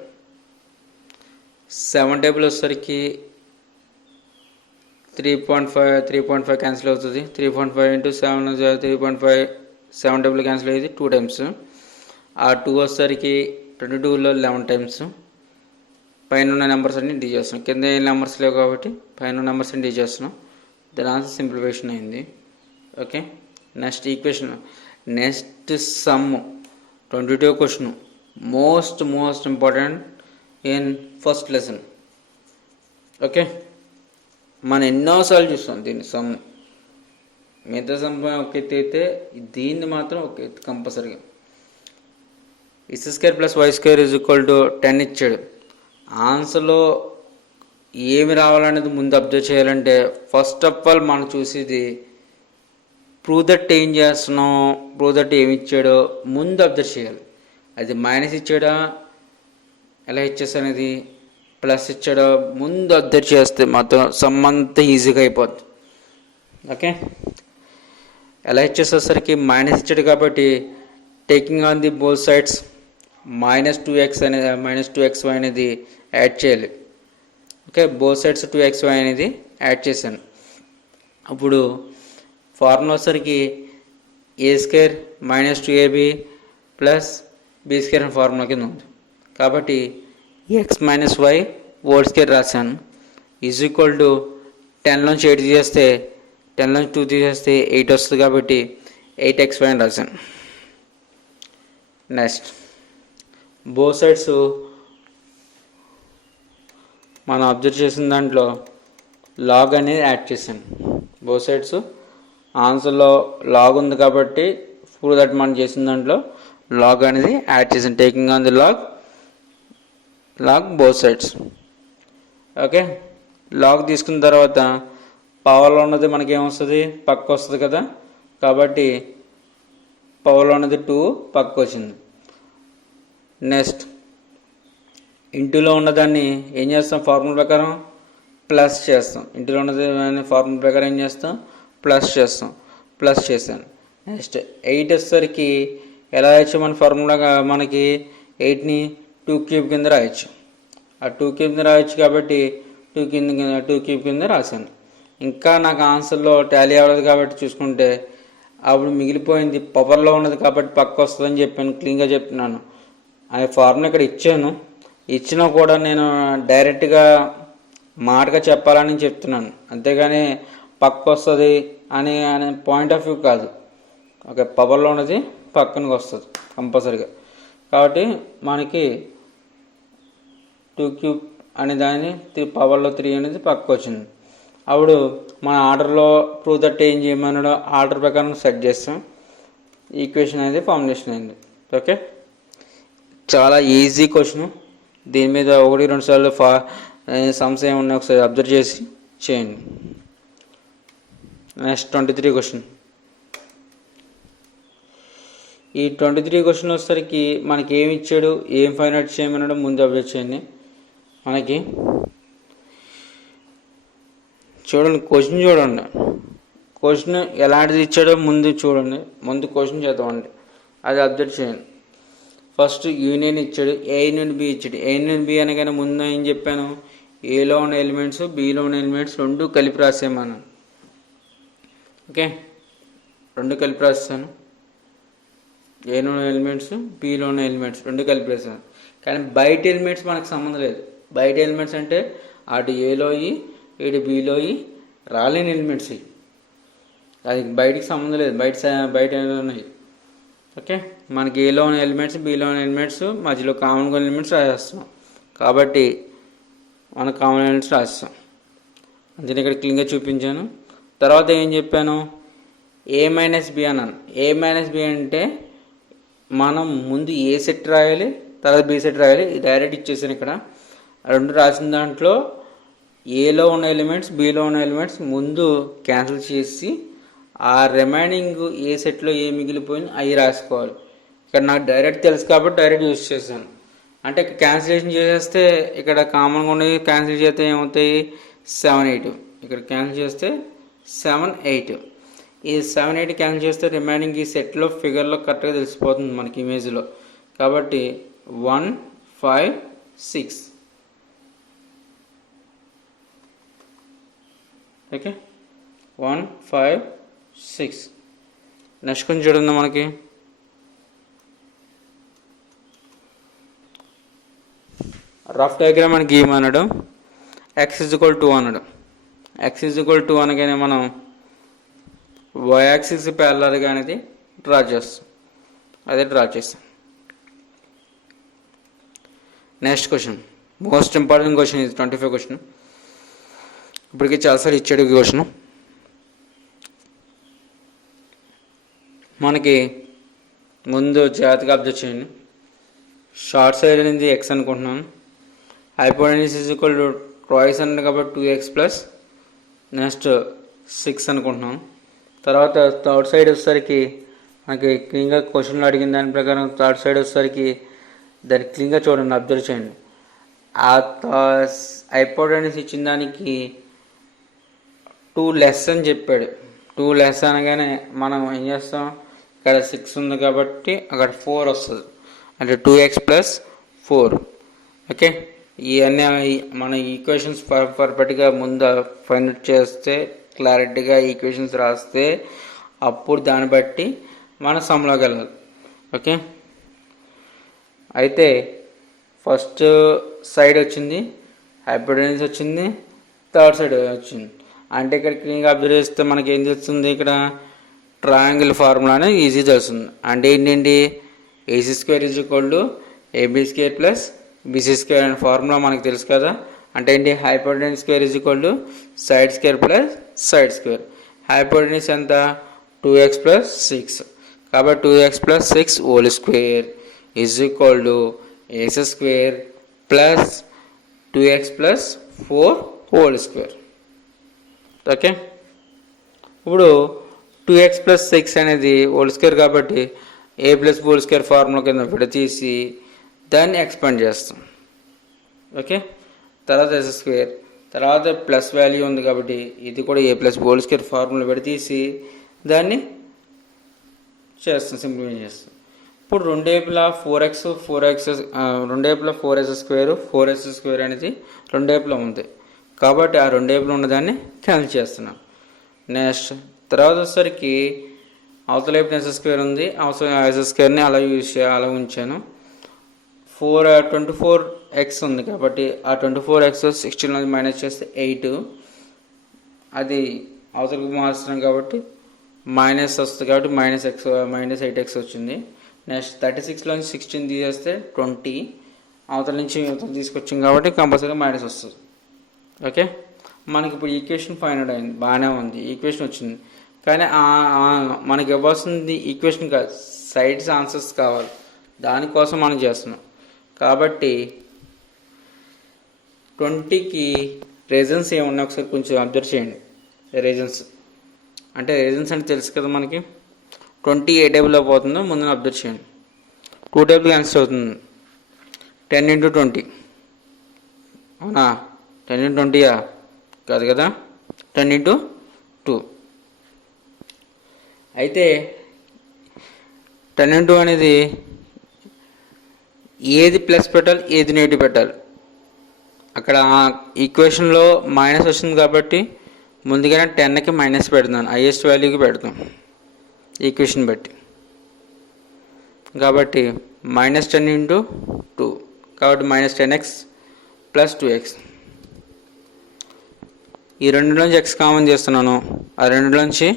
7 table వచ్చేసరికి 3.5 క్యాన్సిల్ అవుతుంది. 3.5 into 7 3.5, 7 టేబుల్ క్యాన్సిల్ అయ్యేది 2 టైమ్స్. ఆ 2 వచ్చేసరికి 22లో 11 టైమ్స్. పైన ఉన్న నెంబర్స్ అన్ని డీ చేస్తున్నాం, కింద ఏ నెంబర్స్ లేవు కాబట్టి పైన నెంబర్స్ అన్ని డీ చేస్తున్నాం. దాని ఆన్సర్ సింప్లిఫికేషన్ అయింది. Okay, next equation. Next some 22 question, most important in first lesson. Okay, మనం ఎన్నోసార్లు చూస్తాం దీన్ని సమ్. మిగతా సమ్ ఒక ఎత్తు అయితే దీన్ని మాత్రం ఒక ఎత్తు కంపల్సరీగా. x² + y² = 10 ఇచ్చాడు. ఆన్సర్లో ఏమి రావాలనేది ముందు అబ్జర్వ్ చేయాలంటే ఫస్ట్ ఆఫ్ ఆల్ మనం చూసేది ప్రూవ్ దట్ ఏం చేస్తున్నాం, ప్రూవ్ దట్ ఏమి ఇచ్చాడో ముందు అబ్జర్వ్ చేయాలి. అది మైనస్ ఇచ్చాడా, ఎలా ఇచ్చేసి అనేది ప్లస్ ఇచ్చాడో ముందు అబ్జర్వ్ చేస్తే మొత్తం సమ్ అంతా ఈజీగా అయిపోద్ది. ఓకే, ఎలా ఇచ్చేసేసరికి మైనస్ ఇచ్చాడు కాబట్టి taking on the both sides -2xy అనేది యాడ్ చేయాలి. ఓకే, బోత్ సైడ్స్ 2xy అనేది యాడ్ చేశాను. అప్పుడు ఫార్ములా వచ్చేసరికి a² - 2ab + b² అనే ఫార్ములా కింద ఉంది కాబట్టి x - y (² రాశాను. = 10లోంచి 8 తీసేస్తే 10లోంచి 2 తీసేస్తే 8 వస్తుంది కాబట్టి 8xy అని రాశాను. నెక్స్ట్ బోత్ సైడ్స్ మనం అబ్జర్వ్ చేసిన దాంట్లో లాగ్ అనేది యాడ్ చేశాను. బోత్ సైడ్స్ ఆన్సర్లో లాగ్ ఉంది కాబట్టి ప్రూవ్ దట్ మనం చేసిన దాంట్లో లాగ్ అనేది యాడ్ చేశాను. Taking on the log both sides. Okay, log తీసుకున్న తర్వాత పవర్లో ఉన్నది మనకి ఏమొస్తుంది, పక్క వస్తుంది కదా, కాబట్టి పవర్లో ఉన్నది 2 పక్క వచ్చింది. నెక్స్ట్ ఇంటూలో ఉన్నదాన్ని ఏం చేస్తాం, ఫార్ములా ప్రకారం ప్లస్ చేస్తాం. ఇంటూలో ఉన్నది ఫార్ములా ప్రకారం ఏం చేస్తాం, ప్లస్ చేస్తాం. ప్లస్ చేశాను. నెక్స్ట్ 8 వచ్చేసరికి ఎలా రాయొచ్చు, మన ఫార్ములాగా మనకి 8ని 2³ కింద రాయొచ్చు. ఆ 2³ కింద రాయొచ్చు కాబట్టి 2³ కింద రాశాను. ఇంకా నాకు ఆన్సర్లో టాలీ అవ్వలేదు కాబట్టి చూసుకుంటే అప్పుడు మిగిలిపోయింది పవర్లో ఉన్నది కాబట్టి పక్క వస్తుందని చెప్పాను, క్లీన్గా చెప్తున్నాను. ఆ ఫార్ములా ఇక్కడ ఇచ్చాను, ఇచ్చినా కూడా నేను డైరెక్ట్గా మాటగా చెప్పాలని చెప్తున్నాను, అంతేగాని పక్క వస్తుంది అనే పాయింట్ ఆఫ్ వ్యూ కాదు. ఓకే, పవర్లో ఉన్నది పక్కనకి వస్తుంది కంపల్సరీగా. కాబట్టి మనకి 2³ అనే దాన్ని పవర్లో 3 అనేది పక్క వచ్చింది. అప్పుడు మన ఆర్డర్లో ప్రూవ్ దట్ ఏం చేయమన్నాడో ఆర్డర్ ప్రకారం సెట్ చేస్తాం. ఈక్వేషన్ అనేది ఫార్ములేషన్ అయింది. ఓకే, చాలా ఈజీ క్వశ్చన్. దీని మీద 1-2 సార్లు సమ్స్ ఏమన్నా ఒకసారి అబ్జర్వ్ చేసి చేయండి. Next 23 question. ఈ 23 క్వశ్చన్ వచ్చేసరికి మనకి ఏమి ఇచ్చాడు, ఏం ఫైండ్ అవుట్ చేయమన్నాడో ముందు అబ్జర్వ్ చేయండి. మనకి చూడండి, క్వశ్చన్ చూడండి, క్వశ్చన్ ఎలాంటిది ఇచ్చాడో ముందు చూడండి, ముందు క్వశ్చన్ చదవండి, అది అబ్జర్వ్ చేయండి. ఫస్ట్ యూనియన్ ఇచ్చాడు, ఏ యూనియన్ బి ఇచ్చాడు. ఏ యూనియన్ బి అనగానే ముందు ఏం చెప్పాను, ఏలో ఉన్న ఎలిమెంట్స్ బిలో ఉన్న ఎలిమెంట్స్ రెండు కలిపి రాసేమన్నాను. ఓకే, రెండు కలిపి రాస్తాను. ఏలో ఉన్న ఎలిమెంట్స్ బిలో ఉన్న ఎలిమెంట్స్ రెండు కలిపి రాస్తాను. కానీ బయట ఎలిమెంట్స్ మనకు సంబంధం లేదు. బయట ఎలిమెంట్స్ అంటే అటు ఏలోయి ఇటు బిలోయి రాలేని ఎలిమెంట్స్ ఇవి. అది బయటికి సంబంధం లేదు. బయట ఉన్నాయి. ఓకే, మనకి ఏలో ఉన్న ఎలిమెంట్స్ బిలో ఉన్న ఎలిమెంట్స్ మధ్యలో కామన్గా ఎలిమెంట్స్ రాసేస్తాం. కాబట్టి మన కామన్ ఎలిమెంట్స్ రాస్తాం. అందుకని ఇక్కడ క్లీన్గా చూపించాను. తర్వాత ఏం చెప్పాను, ఏ మైనస్ బి అన్నాను. ఏ మైనస్ బి అంటే మనం ముందు ఏ సెట్ రాయాలి, తర్వాత బి సెట్ రాయాలి. డైరెక్ట్ ఇచ్చేసాను ఇక్కడ. రెండు రాసిన దాంట్లో ఏలో ఉన్న ఎలిమెంట్స్ బిలో ఉన్న ఎలిమెంట్స్ ముందు క్యాన్సిల్ చేసి ఆ రిమైనింగ్ ఏ సెట్లో ఏ మిగిలిపోయింది అవి రాసుకోవాలి. ఇక్కడ నాకు డైరెక్ట్ తెలుసు కాబట్టి డైరెక్ట్ యూజ్ చేశాను. అంటే క్యాన్సిలేషన్ చేసేస్తే ఇక్కడ కామన్గా ఉండేది క్యాన్సిల్ చేస్తే ఏమవుతాయి, 7, 8. ఇక్కడ క్యాన్సిల్ చేస్తే 7, 8. ఈ 7, 8 క్యాన్సిల్ చేస్తే రిమైనింగ్ ఈ సెట్లో ఫిగర్లో కరెక్ట్గా తెలిసిపోతుంది మనకి ఇమేజ్లో. కాబట్టి 1, 5, 6. ఓకే, 1, 5, 6. నెక్స్ట్ కొంచెం చూడండి, మనకి రఫ్ డయాగ్రామ్ అని గీయమన్నాడు. x = 2 అన్నాడు. x = 2 అనగానే మనం y యాక్సిస్ ప్యారలల్గా అనేది డ్రా చేస్తాం. అదే డ్రా చేస్తాం. Next question, most important question, ఇది 25 క్వశ్చన్. ఇప్పటికీ చాలాసార్లు ఇచ్చాడు ఈ క్వశ్చన్. మనకి ముందు జాగ్రత్తగా అబ్జర్వ్ చేయండి. షార్ట్ సైడ్ అనేది x అనుకుంటున్నాను. హైపోటెన్యూస్ = ట్వైస్ అన్నది కాబట్టి 2x ప్లస్ నెక్స్ట్ 6 అనుకుంటున్నాం. తర్వాత థర్డ్ సైడ్ వచ్చేసరికి మనకి క్లీన్గా క్వశ్చన్లో అడిగిన దాని ప్రకారం థర్డ్ సైడ్ వచ్చేసరికి దాన్ని క్లీన్గా చూడండి, అబ్జర్వ్ చేయండి. ఆ హైపోటెన్యూస్ ఇచ్చిన దానికి 2 లెస్ అని చెప్పాడు. 2 లెస్ అనగానే మనం ఏం చేస్తాం, ఇక్కడ 6 ఉంది కాబట్టి అక్కడ 4 వస్తుంది. అంటే 2x ప్లస్ 4. ఓకే, ఇవన్నీ మన ఈక్వేషన్స్ పర్ఫెక్ట్గా ముందు ఫైండ్ అవుట్ చేస్తే, క్లారిటీగా ఈక్వేషన్స్ రాస్తే అప్పుడు దాన్ని బట్టి మన సమ్లోకి వెళ్ళాలి. ఓకే, అయితే ఫస్ట్ సైడ్ వచ్చింది, హైపోటెన్యూస్ వచ్చింది, థర్డ్ సైడ్ వచ్చింది. అంటే ఇక్కడ క్లీన్గా అబ్జర్వ్ చేస్తే మనకి ఏం తెలుస్తుంది, ఇక్కడ ట్రయాంగిల్ ఫార్ములా అనేది ఈజీ తెలుస్తుంది. అంటే ఏంటండి, AC² = AB² ప్లస్ BC² అనే ఫార్ములా మనకు తెలుసు కదా. అంటే ఏంటి, హైపోటెన్యూస్² = side square plus side square. Hypotenuse ఎంత, 2x ప్లస్ 6. కాబట్టి 2x plus 6 whole square = AC² plus 2x plus 4 whole square. Okay, ఇప్పుడు 2x ప్లస్ 6 అనేది హోల్ స్క్వేర్ కాబట్టి a plus whole square formula కింద విడతీసి దాన్ని ఎక్స్పాండ్ చేస్తాం. ఓకే, తర్వాత s², తర్వాత ప్లస్ వాల్యూ ఉంది కాబట్టి ఇది కూడా a plus whole square formula విడతీసి దాన్ని చేస్తాం, సింప్లిఫై చేస్తాం. ఇప్పుడు రెండు వైపులా 4x రెండు వైపులా 4s² అనేది రెండు వైపులా ఉంది కాబట్టి ఆ రెండు వైపులా ఉన్నదాన్ని క్యాన్సిల్ చేస్తున్నాం. నెక్స్ట్ తర్వాత వచ్చేసరికి అవతల వైపు s² ఉంది, s²ని అలా ఉంచాను. 24x ఉంది కాబట్టి ఆ 24x 16 మైనస్ చేస్తే 8, అది అవతలకు మార్చుతున్నాం కాబట్టి మైనస్ వస్తుంది కాబట్టి -8x వచ్చింది. నెక్స్ట్ 36లో 16 తీసేస్తే 20, అవతల నుంచి తీసుకొచ్చాం కాబట్టి కంపల్సరీగా మైనస్ వస్తుంది. ఓకే, మనకి ఇప్పుడు ఈక్వేషన్ ఫైండ్ అవుట్ అయింది, బాగానే ఉంది, ఈక్వేషన్ వచ్చింది. కానీ మనకి ఇవ్వాల్సింది ఈక్వేషన్ కాదు, సైడ్స్ ఆన్సర్స్ కావాలి, దానికోసం మనం చేస్తున్నాం. కాబట్టి 20కి రీజన్స్ ఏమున్నాయి ఒకసారి కొంచెం అబ్జర్వ్ చేయండి. రీజన్స్ అంటే తెలుసు కదా మనకి. 20 ఏ టేబుల్లో పోతుందో ముందు అబ్జర్వ్ చేయండి. 2 టేబుల్ ఆన్సర్ అవుతుంది, 10 × 20. అవునా, 10 × 20 కాదు కదా, 10 × 2. అయితే 10 × 2 అనేది ఏది ప్లస్ పెట్టాలి, ఏది నెగిటివ్ పెట్టాలి. అక్కడ ఈక్వేషన్లో మైనస్ వచ్చింది కాబట్టి ముందుగానే 10కి మైనస్ పెడుతున్నాను, హైయెస్ట్ వాల్యూకి పెడతాం. ఈక్వేషన్ బట్టి. కాబట్టి -10 ఇంటూ 2 కాబట్టి -10x ప్లస్ 2x. ఈ రెండులోంచి x కామన్ చేస్తున్నాను. ఆ రెండులోంచి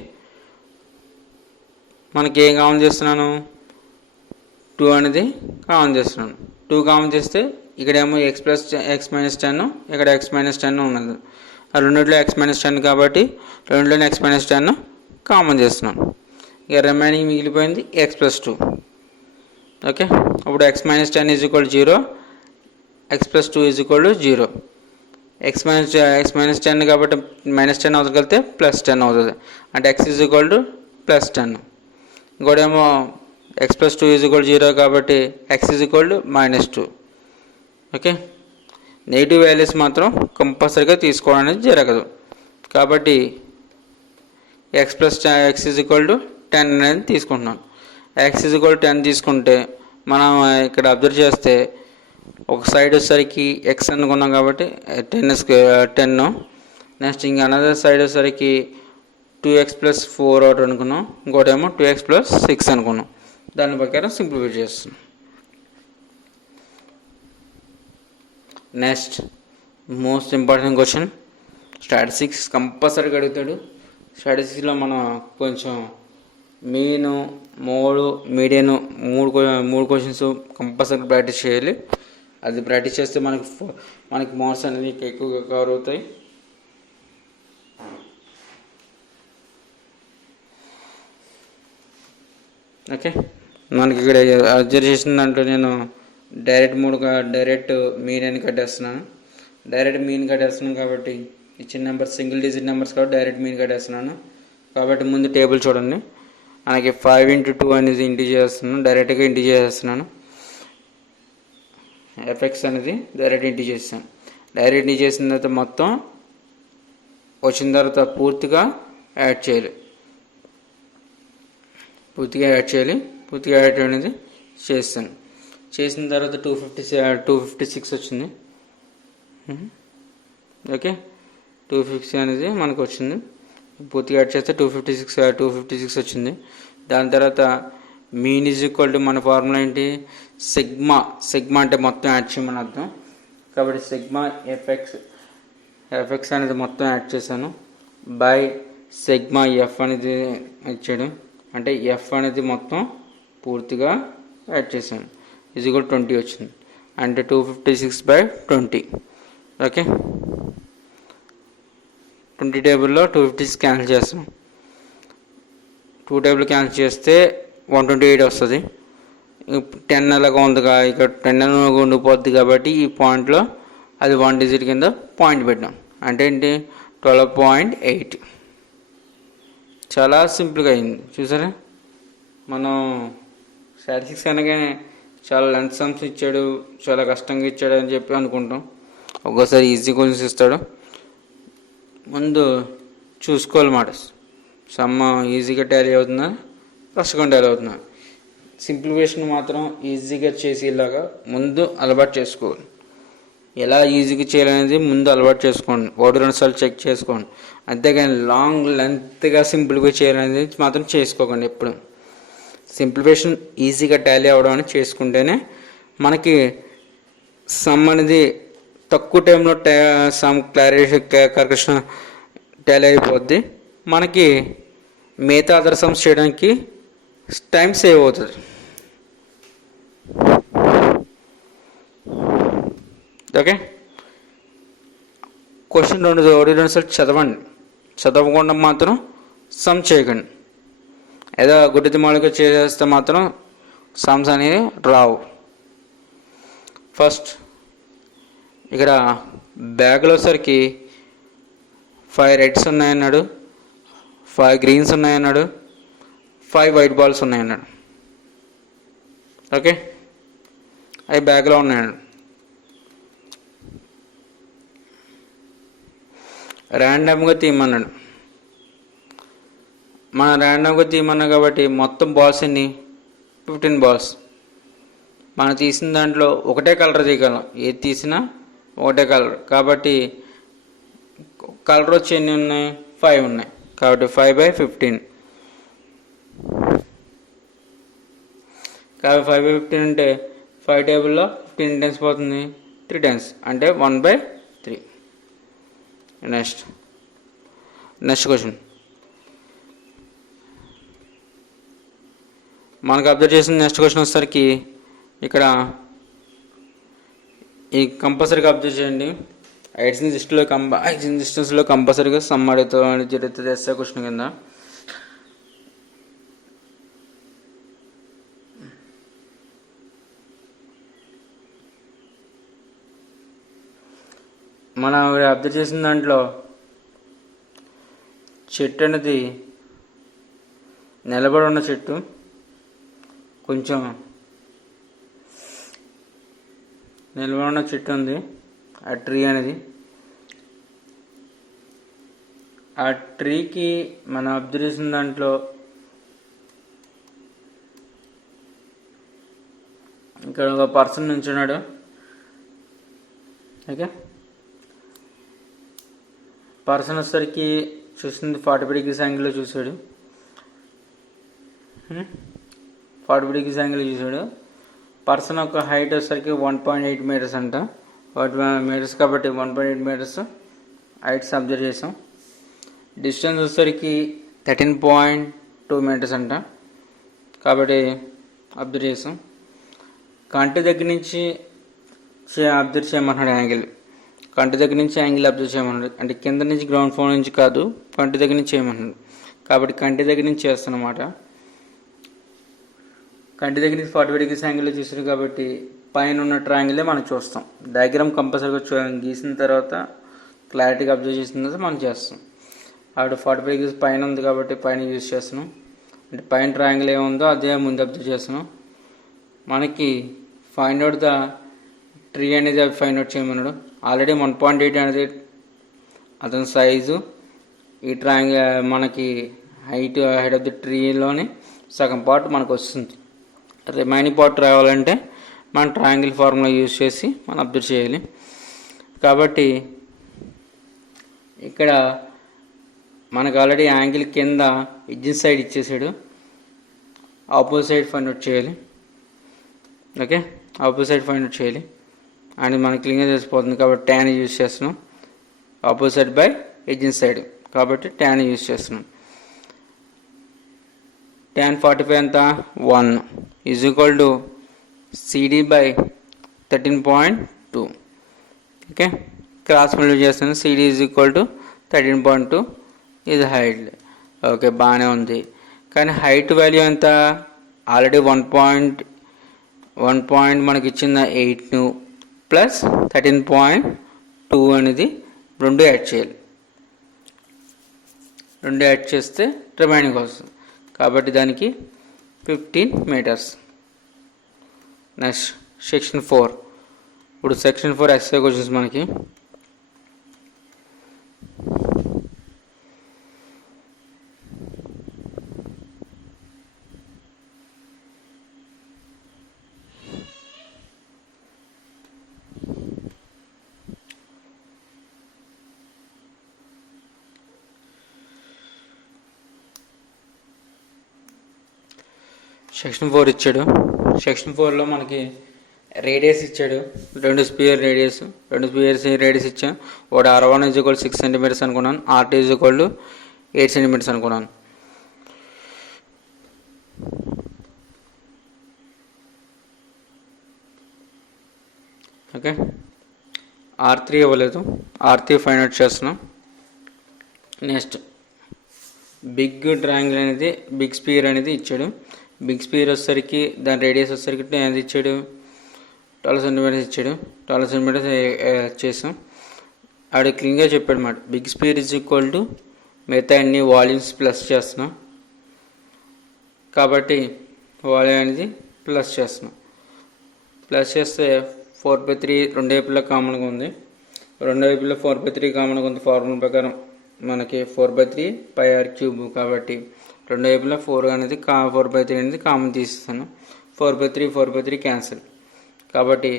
మనకి ఏం కామన్ చేస్తున్నాను, 2 అనేది కామన్ చేస్తున్నాను. 2 కామన్ చేస్తే ఇక్కడేమో x - 10 ఇక్కడ x - 10 ఉన్నది. ఆ రెండిట్లో x - 10 కాబట్టి రెండులోనే x - 10 కామన్ చేస్తున్నాను. ఇక రిమైనింగ్ మిగిలిపోయింది x + 2. ఓకే, అప్పుడు x - 10 = 0, x + 2 = 0. x - 10 కాబట్టి -10 అవతలితే +10 అవుతుంది. అంటే x = +10. ఇంకోటేమో x + 2 = 0 కాబట్టి x -2. ఓకే, నెగిటివ్ వాల్యూస్ మాత్రం కంపల్సరీగా తీసుకోవడం అనేది జరగదు. కాబట్టి x = 10 అనేది తీసుకుంటున్నాను. x = 10 తీసుకుంటే మనం ఇక్కడ అబ్జర్వ్ చేస్తే ఒక సైడ్ వచ్చేసరికి x అనుకున్నాం కాబట్టి 10. నెక్స్ట్ ఇంకా అనదర్ సైడ్ వచ్చేసరికి 2x + 4 ఒకటి అనుకున్నాం. ఇంకోటి ఏమో 2x + 6 అనుకున్నాం. దాని ప్రకారం సింప్లిఫై చేస్తున్నాం. Next most important question, statistics కంపల్సరీగా అడుగుతాడు. స్టాటిస్టిక్స్లో మనం కొంచెం మీను, మోడ్, మీడియన్ మూడు క్వశ్చన్స్ కంపల్సరీ ప్రాక్టీస్ చేయాలి. అది ప్రాక్టీస్ చేస్తే మనకి మార్క్స్ అనేది ఎక్కువగా కవర్ అవుతాయి. ఓకే, మనకి ఇక్కడ అబ్జర్వ్ చేసిన దాంట్లో నేను డైరెక్ట్ మీన్ అని కట్టేస్తున్నాను. డైరెక్ట్ మీన్ కట్టేస్తున్నాను కాబట్టి ఇచ్చిన నెంబర్ సింగిల్ డిజిట్ నెంబర్స్ కాబట్టి డైరెక్ట్ మీన్ కట్టేస్తున్నాను. కాబట్టి ముందు టేబుల్ చూడండి. మనకి 5 × 2 అనేది ఇంటిజర్ చేస్తున్నాను, డైరెక్ట్గా ఇంటిజర్ చేస్తున్నాను. fx అనేది డైరెక్ట్ ఇంటిజర్ చేస్తాను. డైరెక్ట్ ఇంటిజర్ చేసిన తర్వాత మొత్తం వచ్చిన తర్వాత పూర్తిగా యాడ్ చేయాలి. పూర్తిగా యాడ్ అనేది చేస్తాను. చేసిన తర్వాత 256 వచ్చింది. ఓకే, 250 అనేది మనకు వచ్చింది. పూర్తిగా యాడ్ చేస్తే 256 వచ్చింది. దాని తర్వాత మీన్ = మన ఫార్ములా ఏంటి, సిగ్మా అంటే మొత్తం యాడ్ చేయమని అర్థం. కాబట్టి సిగ్మా ఎఫ్ఎక్స్ అనేది మొత్తం యాడ్ చేశాను బై సిగ్మా ఎఫ్ అనేది ఇచ్చాడు. అంటే ఎఫ్ అనేది మొత్తం పూర్తిగా యాడ్ చేశాను. ఇది కూడా 20 వచ్చింది. అంటే 256/20. ఓకే, 20 టేబుల్లో 256 క్యాన్సిల్ చేస్తాం. 2 టేబుల్ క్యాన్సిల్ చేస్తే 128 వస్తుంది. 10 అలాగా ఉందిగా, ఇక్కడ 10 అలాగా ఉండిపోద్ది కాబట్టి ఈ పాయింట్లో అది 1 డిజిట్ కింద పాయింట్ పెట్టాం. అంటే ఏంటి, 12.8. చాలా సింపుల్గా అయింది. చూసారా, మనం స్టాటిస్టిక్స్ అనగానే చాలా లెంత్ సమ్స్ ఇచ్చాడు, చాలా కష్టంగా ఇచ్చాడు అని చెప్పి అనుకుంటాం. ఒక్కోసారి ఈజీ క్వశ్చన్స్ ఇస్తాడు. ముందు చూసుకోవాలన్నమాట, సమ్ ఈజీగా టాలీ అవుతుందా, కష్టంగా టాలీ అవుతుందా. సింప్లిఫికేషన్ మాత్రం ఈజీగా చేసేలాగా ముందు అలవాటు చేసుకోవాలి. ఎలా ఈజీగా చేయాలనేది ముందు అలవాటు చేసుకోండి. 1-2 సార్లు చెక్ చేసుకోండి. అంతేగాని లెంత్గా సింప్లిఫై చేయాలనేది మాత్రం చేసుకోకండి. ఎప్పుడు సింప్లిఫికేషన్ ఈజీగా టాలీ అవ్వడం అని చేసుకుంటేనే మనకి సమ్ అనేది తక్కువ టైంలో సమ్ కరెక్షన్ టాలీ అయిపోద్ది. మనకి మిగతా అదర్ సమ్స్ చేయడానికి టైం సేవ్ అవుతుంది. ఓకే, క్వశ్చన్ 1-2 సార్లు చదవండి. చదవకుండా మాత్రం సమ్ చేయకండి. ఏదో గుడ్డిది మామూలుగా చేస్తే మాత్రం సమ్స్ అనేవి రావు. ఫస్ట్ ఇక్కడ బ్యాగ్లో సరికి 5 రెడ్స్ ఉన్నాయన్నాడు, 5 గ్రీన్స్ ఉన్నాయన్నాడు, 5 వైట్ బాల్స్ ఉన్నాయన్నాడు. ఓకే, అవి బ్యాగ్లో ఉన్నాయన్నాడు. ర్యాండమ్గా తీయమన్నాడు. మన ర్యాండమ్గా తీయమన్నా కాబట్టి మొత్తం బాల్స్ ఎన్ని, 15 బాల్స్. మనం తీసిన దాంట్లో ఒకటే కలర్ తీయగలం, ఏది తీసినా ఒకటే కలర్. కాబట్టి కలర్ వచ్చి ఎన్ని ఉన్నాయి, 5 ఉన్నాయి. కాబట్టి 5/15. కాబట్టి 5/15 అంటే 5 టేబుల్లో 15 టైమ్స్ పోతుంది, 3 టైమ్స్ అంటే 1/3. నెక్స్ట్ క్వశ్చన్ మనకు అబ్జర్వ్ చేసిన నెక్స్ట్ క్వశ్చన్ వచ్చేసరికి ఇక్కడ ఈ కంపల్సరీగా అబ్జర్వ్ చేయండి. ఎయిడ్స్ డిస్టెన్స్లో కంపల్సరీగా సమ్ అడుగుతూ జరుగుతుంది ఎస్ఏ క్వశ్చన్ కింద. మనం అబ్జర్వ్ చేసిన దాంట్లో చెట్టు అనేది నిలబడి ఉన్న చెట్టు, కొంచెం నిలబడి ఉన్న చెట్టు ఉంది, ఆ ట్రీ అనేది. ఆ ట్రీకి మనం అబ్జర్వ్ చేసిన దాంట్లో ఇక్కడ ఒక పర్సన్ నిల్చున్నాడు. ఓకే, పర్సన్ వచ్చేసరికి చూస్తుంది 45 degrees యాంగిల్లో చూసాడు. 45 degrees యాంగిల్లో చూసాడు. పర్సన్ యొక్క హైట్ వచ్చేసరికి 1.8 meters అంట. 1 meters కాబట్టి 1.8 meters హైట్స్ అబ్జర్వ్ చేసాం. డిస్టెన్స్ వచ్చేసరికి 13.2 meters అంట, కాబట్టి అబ్జర్వ్ చేసాం. కంటి దగ్గర నుంచి అబ్జర్వ్ చేయమన్నాడు యాంగిల్. కంటి దగ్గర నుంచి యాంగిల్ అబ్జర్వ్ చేయమన్నాడు, అంటే కింద నుంచి గ్రౌండ్ ఫ్లోర్ నుంచి కాదు, కంటి దగ్గర నుంచి చేయమన్నాడు. కాబట్టి కంటి దగ్గర నుంచి చేస్తానమాట. కంటి దగ్గర నుంచి 45 degrees యాంగిల్లో చూసాడు కాబట్టి పైన ఉన్న ట్రయాంగిలే మనం చూస్తాం. డయాగ్రామ్ కంపల్సరీగా గీసిన తర్వాత క్లారిటీగా అబ్జర్వ్ చేసిన తర్వాత మనం చేస్తాం. ఆవిడ 45 degrees పైన ఉంది కాబట్టి పైన యూజ్ చేస్తున్నాం. అంటే పైన ట్రయాంగిల్ ఏముందో అదే ముందు అబ్జర్వ్ చేస్తున్నాం. మనకి ఫైండ్ అవుట్ ద ట్రీ అనేది అవి ఫైండ్ అవుట్ చేయమన్నాడు. ఆల్రెడీ 1.8 అనేది అతని సైజు. ఈ ట్రయాంగిల్ మనకి హైట్ ఆఫ్ ది ట్రీలోని సగం పార్ట్ మనకు వస్తుంది. రిమైనింగ్ పార్ట్ రావాలంటే మనం ట్రయాంగిల్ ఫార్ములా యూజ్ చేసి మనం అబ్జర్వ్ చేయాలి. కాబట్టి ఇక్కడ మనకు ఆల్రెడీ యాంగిల్ కింద ఎడ్జ్ సైడ్ ఇచ్చేసాడు, ఆపోజిట్ సైడ్ ఫైండ్ అవుట్ చేయాలి. Okay, opposite side find out చేయాలి అండ్ మనకి క్లియర్గా తెలిసిపోతుంది. కాబట్టి tan యూజ్ చేస్తున్నాం. ఆపోజిట్ బై ఎడ్జ్ సైడ్ కాబట్టి tan యూజ్ చేస్తున్నాం. tan 45 ఎంత 1 is equal to CD by 13.2. Okay, cross multiply చేస్తాను. CD ఈజ్ ఈక్వల్ టు 13.2 ఇది హైట్. ఓకే, బాగానే ఉంది. కానీ హైట్ వాల్యూ ఎంత? ఆల్రెడీ 1 మనకి ఇచ్చిన 8 ప్లస్ 13.2 అనేది 2 యాడ్ చేయాలి. 2 యాడ్ చేస్తే రిమైనింగ్ వస్తుంది. కాబట్టి దానికి 15 meters. Next section 4. ఇప్పుడు సెక్షన్ 4 ఎక్సర్సైజ్ క్వశ్చన్స్ మనకి. సెక్షన్ 4 ఇచ్చాడు. సెక్షన్ 4లో మనకి రేడియస్ ఇచ్చాడు. 2 స్పియర్ రేడియస్ ఇచ్చాను. ఒకటి R1 = 6 centimeters అనుకున్నాను, R2 = 8 centimeters అనుకున్నాను. ఓకే, R3 ఇవ్వలేదు, R3 ఫైండ్ అవుట్ చేస్తున్నాం. నెక్స్ట్ బిగ్ ట్రయాంగిల్ అనేది బిగ్ స్పియర్ అనేది ఇచ్చాడు. బిగ్ స్పియర్ వచ్చేసరికి దాని రేడియస్ వచ్చేసరికి ఎంత ఇచ్చాడు? 12 centimeters ఇచ్చాడు. 12 centimeters చేసాం. ఆవిడ క్లీన్గా చెప్పాడు అన్నమాట. Big sphere is equal to మిగతా అన్ని వాల్యూమ్స్ ప్లస్ చేస్తున్నాం కాబట్టి వాల్యూమ్ అనేది ప్లస్ చేస్తున్నాం. ప్లస్ చేస్తే 4/3 రెండు వైపులా కామన్గా ఉంది. రెండు వైపులా 4/3 కామన్గా ఉంది. ఫార్ములా ప్రకారం మనకి 4/3 πr³ కాబట్టి రెండు వైపులా 4 అనేది 4/3 అనేది కామన్ తీసేస్తాను. 4/3 క్యాన్సిల్. కాబట్టి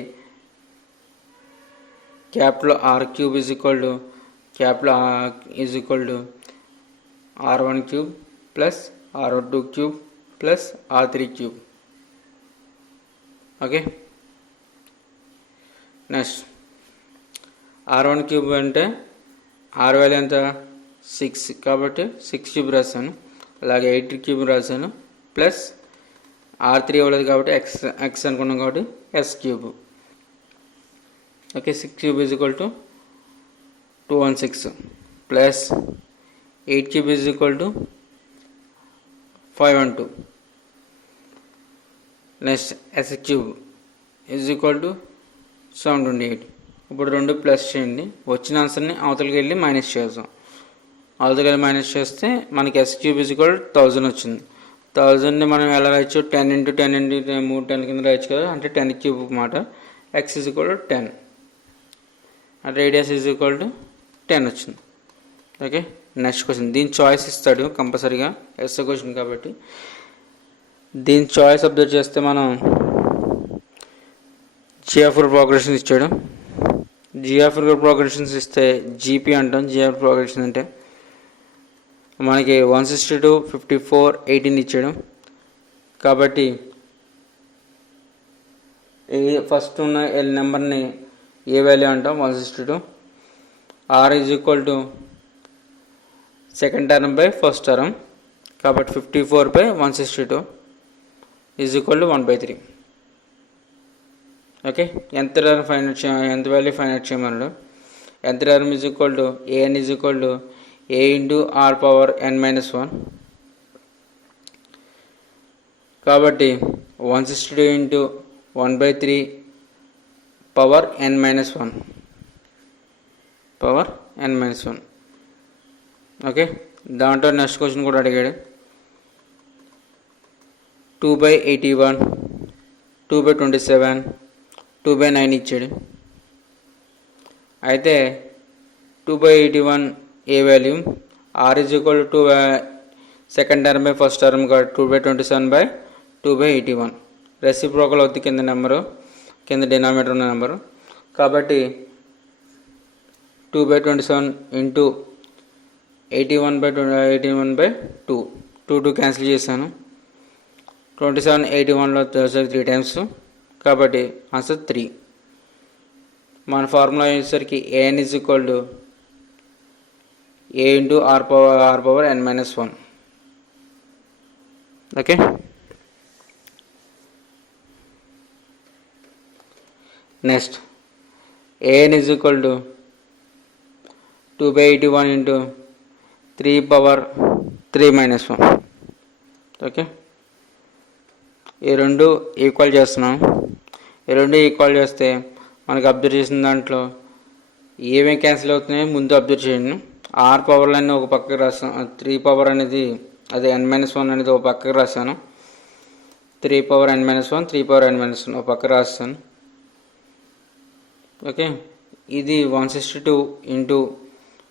capital R³ R1³ plus R2³ plus R3³ okay. Next R1 cube అంటే ఆర్ వాల్యూ ఎంత 6, కాబట్టి 6 క్యూబ్ రాశాను. అలాగే 8 క్యూబ్ రాశాను. ప్లస్ R3 ఇవ్వలేదు కాబట్టి ఎక్స్ అనుకున్నాం కాబట్టి s cube. Okay. 6 cube is equal to 216 plus 8 cube is equal to 512. Next s cube is equal to 728. ఇప్పుడు రెండు ప్లస్ చేయండి. వచ్చిన ఆన్సర్ని అవతలకి వెళ్ళి మైనస్ చేద్దాం. అవతలకి వెళ్ళి మైనస్ చేస్తే మనకి ఎస్ క్యూబ్ ఈజ్ ఈక్వల్ 1000 వచ్చింది. 1000ని మనం ఎలా రాయొచ్చు? 10 × 10 × 3 10 కింద రాయొచ్చు కదా, అంటే 10 క్యూబ్ మాట. X is equal to 10, radius is equal to 10 వచ్చింది. ఓకే. నెక్స్ట్ క్వశ్చన్, దీని చాయిస్ ఇస్తాడు కంపల్సరీగా, ఎస్ క్వశ్చన్ కాబట్టి దీని చాయిస్ అబ్జర్వ్ చేస్తే మనం జిఎఫ్ఆర్ ప్రోగ్రెషన్స్ ఇచ్చాడు. జిఎఫ్ఆర్ ప్రోగ్రెషన్స్ ఇస్తే జీపీ అంటాం. జిఎఫ్ఆర్ ప్రోగ్రెషన్ అంటే మనకి 162, 54, 18 ఇచ్చాడు. కాబట్టి ఫస్ట్ ఉన్న నెంబర్ని ఏ వాల్యూ అంటాం? 162. R is equal to second term by first term, కాబట్టి 54/162 ఈజ్ ఈక్వల్ టు 1/3. ఓకే. ఎంత టర్మ్ ఫైండ్ అవుట్ చేయాలి, ఎంత వాల్యూ ఫైండ్ అవుట్ చేయమన్నాడు. ఎంత term is equal to a n is equal to a into r power n minus 1. కాబట్టి 162 into 1/3 power n minus 1 power n minus 1. Okay. దాంట్లో next question కూడా అడిగాడు. 2/81, 2/27, 2/9 ఇచ్చాడు. అయితే 2/81 a value? R is equal to second term by first term కాబట్టి 2/27/2/81. Reciprocal అవుతుంది కింద number, కింద డినామినేటర్ ఉన్న నెంబరు. కాబట్టి 2/27 ఇంటూ 81/2 2 క్యాన్సిల్ చేశాను. 27 81లో 3 టైమ్స్, కాబట్టి ఆన్సర్ 3. మన ఫార్ములా అయ్యేసరికి a n is equal to a into r power n minus 1. Okay. Next an is equal to 2/81 into 3/3 minus 1. Okay. ఈ రెండు ఈక్వల్ చేస్తున్నాం. ఈ రెండు ఈక్వల్ చేస్తే మనకు అబ్జర్వ్ చేసిన దాంట్లో ఏమేమి క్యాన్సిల్ అవుతున్నాయో ముందు అబ్జర్వ్ చేయండి. ఆర్ పవర్లన్నీ ఒక పక్కకి రాస్తాను. 3 పవర్ అనేది అదే n-1 అనేది ఒక పక్కకి రాశాను. 3 పవర్ n-1, 3 పవర్ n-1 ఒక పక్క రాస్తాను. ఓకే. ఇది 162 ఇంటూ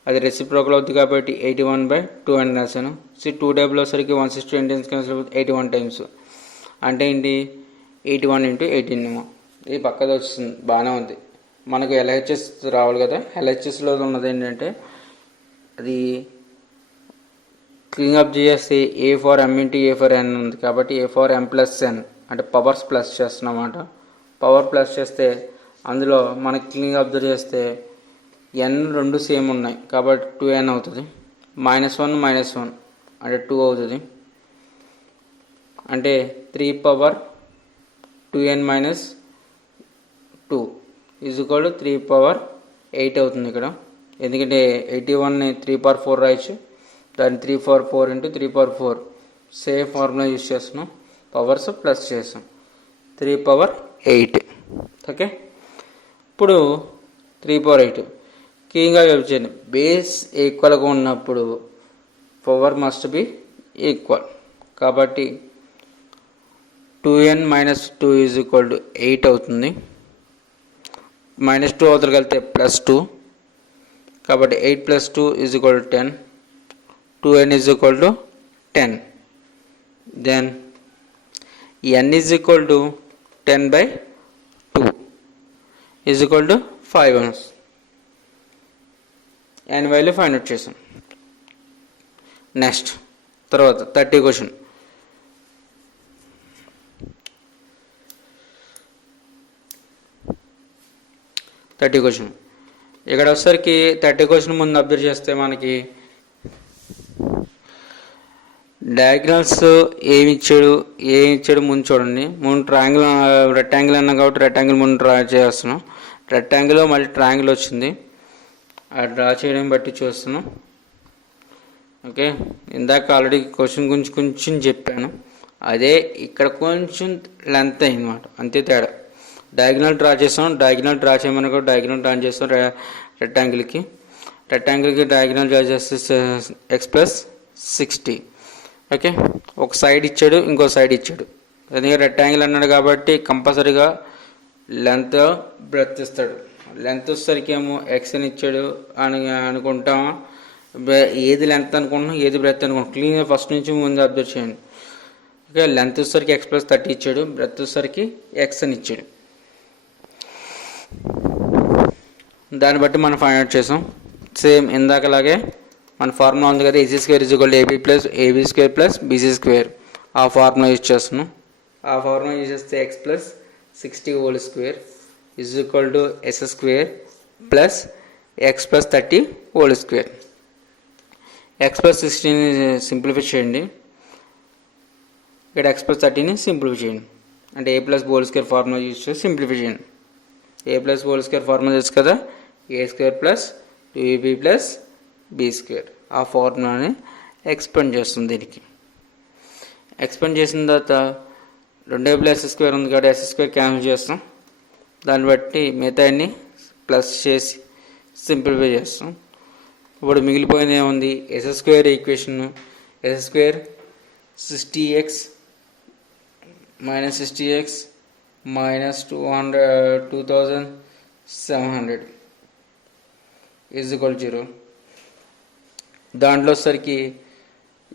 అది రెసిప్రోకల్ అవుతుంది కాబట్టి 81/2 అని రాశాను. 2 టైప్లో సరికి 162 టైమ్స్ క్యాన్సిల్ 81 టైమ్స్ అంటే ఏంటి? 81 × 18. ఇది పక్కది వస్తుంది, బాగానే ఉంది. మనకు ఎల్హెచ్ఎస్ రావాలి కదా. ఎల్హెచ్ఎస్లో ఉన్నది ఏంటంటే అది క్లీన్ అప్ చేస్తే A for M into A for ఎన్ ఉంది కాబట్టి ఏ ఫార్ ఎం ప్లస్ ఎన్ అంటే పవర్స్ ప్లస్ చేస్తున్నమాట. పవర్ ప్లస్ చేస్తే అందులో మనకి క్లీన్ అబ్జర్వ్ చేస్తే ఎన్ రెండు సేమ్ ఉన్నాయి కాబట్టి 2n అవుతుంది. -1 -1 అంటే 2 అవుతుంది. అంటే 3/2n -2 ఈజ్ ఈక్వల్ టు 3/8 అవుతుంది ఇక్కడ. ఎందుకంటే 81ని 3/4 రాయొచ్చు, దాన్ని 3/4 ఇంటూ 3/4 సేమ్ ఫార్ములా యూజ్ చేస్తున్నాం. పవర్స్ ప్లస్ చేస్తాం 3/8. ఓకే. ఇప్పుడు 3/8 క్లీన్గా విభజించండి. బేస్ ఈక్వల్గా ఉన్నప్పుడు పవర్ మస్ట్ బి ఈక్వల్ కాబట్టి 2n - 2 ఈజ్ ఈక్వల్ టు 8 అవుతుంది. -2 అవతలకి వెళ్తే +2 కాబట్టి 8 + 2 is equal to 10. 2n is equal to 10. Then n is equal to 10/2 is equal to 5 అని వస్తుంది. n వాల్యూ ఫైండ్ అవుట్ చేసాం. నెక్స్ట్ తర్వాత 30 క్వశ్చన్. 30 క్వశ్చన్. ఇక్కడ వచ్చేసరికి 30 క్వశ్చన్ ముందు అబ్జర్వ్ చేస్తే మనకి డయాగ్నల్స్ ఏమి ఇచ్చాడు ముందు చూడండి. ముందు ట్రయాంగిల్ రెక్టాంగిల్ అన్నా కాబట్టి రెక్టాంగిల్ ముందు డ్రా చేస్తున్నాం. రెక్టాంగిల్ మళ్ళీ ట్రయాంగిల్ వచ్చింది, ఆ డ్రా చేయడం బట్టి చూస్తున్నాం. ఓకే, ఇందాక ఆల్రెడీ క్వశ్చన్ గురించి కొంచెం చెప్పాను, అదే ఇక్కడ కొంచెం లెంత్ అయిందన్నమాట, అంతే తేడా. డయాగ్నల్ డ్రా చేస్తాం, డయాగ్నల్ డ్రా చేయమని కూడా డయాగ్నల్ డ్రా చేస్తాం. రెక్టాంగిల్కి డయాగ్నల్ డ్రా చేస్తే x+60. ఓకే, ఒక సైడ్ ఇచ్చాడు, ఇంకో సైడ్ ఇచ్చాడు. ఎందుకంటే రెక్టాంగిల్ అన్నాడు కాబట్టి కంపల్సరీగా లెంత్ బ్రెత్ ఇస్తాడు. లెంత్ వచ్చేసరికి ఏమో ఎక్స్ అని ఇచ్చాడు అని అనుకుంటాం. ఏది లెంత్ అనుకుంటున్నాం, ఏది బ్రెత్ అనుకుంటున్నాం, క్లీన్గా ఫస్ట్ నుంచి ముందు అబ్జర్వ్ చేయండి. ఓకే, లెంత్ వచ్చేసరికి x+30 ఇచ్చాడు, బ్రెత్ వచ్చేసరికి ఎక్స్ అని ఇచ్చాడు. దాన్ని బట్టి మనం ఫైండ్ అవుట్ చేసాం. సేమ్ ఇందాకలాగే మన ఫార్ములా ఉంది కదా, AC² = AB² + BC². ఆ ఫార్ములా యూజ్ చేస్తున్నాం. ఆ ఫార్ములా యూజ్ చేస్తే x+60² = S² + x+30². x+60ని సింప్లిఫై చేయండి, ఇక్కడ x+30ని సింప్లిఫై చేయండి. అంటే A+² ఫార్ములా యూజ్ చేసి సింప్లిఫై చేయండి. A+² ఫార్ములా తెలుసు కదా, A² + 2AB + B². ఆ ఫార్ములాని ఎక్స్పెండ్ చేస్తుంది. దీనికి ఎక్స్పెండ్ చేసిన తర్వాత 2A + S² ఉంది కాబట్టి S² క్యాన్సిల్ చేస్తాం. దాన్ని బట్టి మిగతాన్ని ప్లస్ చేసి సింప్లిఫై చేస్తాం. ఇప్పుడు మిగిలిపోయింది ఏముంది, S² ఈక్వేషన్. S² 60x - 2700 = 0. దాంట్లో సరికి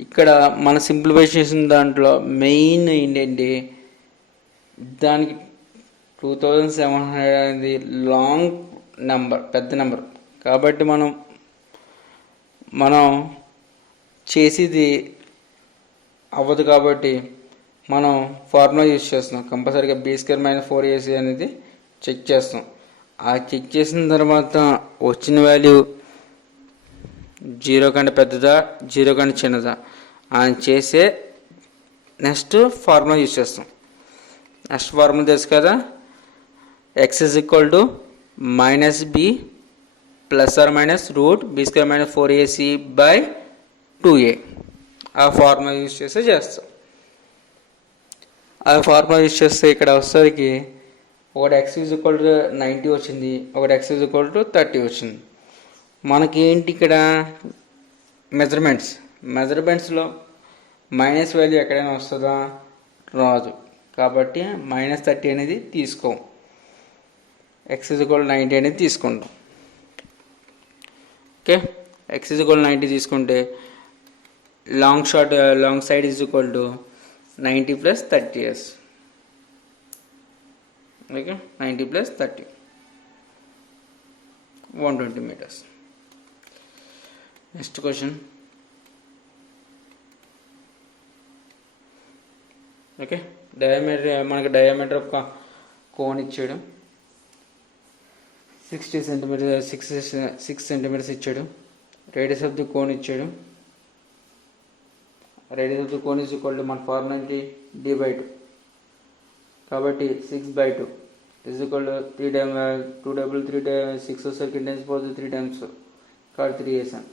ఇక్కడ మన సింప్లిఫై చేసిన దాంట్లో మెయిన్ ఏంటంటే దానికి 2700 అనేది లాంగ్ నెంబర్, పెద్ద నెంబర్ కాబట్టి మనం చేసేది అవ్వదు కాబట్టి మనం ఫార్ములా యూజ్ చేస్తున్నాం. కంపల్సరీగా B² - 4AC అనేది చెక్ చేస్తాం. ఆ చెక్ చేసిన తర్వాత వచ్చిన వాల్యూ 0 కంటే పెద్దదా 0 కంటే చిన్నదా అని చేసే నెక్స్ట్ ఫార్ములా యూజ్ చేస్తాం. నెక్స్ట్ ఫార్ములా తెలుసు కదా, x = -b ± √B² - 4AC/2a. ఆ ఫార్ములా యూజ్ చేస్తాం. ఆ ఫార్ములా యూజ్ చేస్తే ఇక్కడ వచ్చేసరికి ఒకటి x = 90 వచ్చింది, ఒకటి x = 30 వచ్చింది. మనకి ఏంటి ఇక్కడ మెజర్మెంట్స్లో మైనస్ వాల్యూ ఎక్కడైనా వస్తుందా, రాదు. కాబట్టి -30 అనేది తీసుకోం, x = 90 అనేది తీసుకుంటాం. ఓకే, x = 90 తీసుకుంటే long side = 90 + 30 years. Okay, 90 + 30 120 meters. Next question. Okay, మనకి డయామీటర్ ఆఫ్ కోన్ ఇచ్చాడు 6 సెంటీమీటర్స్ ఇచ్చాడు. రేడియస్ ఆఫ్ ది కోన్ ఇచ్చాడు. రేడియస్ ఆఫ్ ది కోన్ మన ఫార్ములా ఏంటి, d/2. కాబట్టి 6/2 = 3 6 వచ్చేసరికి 10³ 3 times కాబట్టి 3 వేసాను.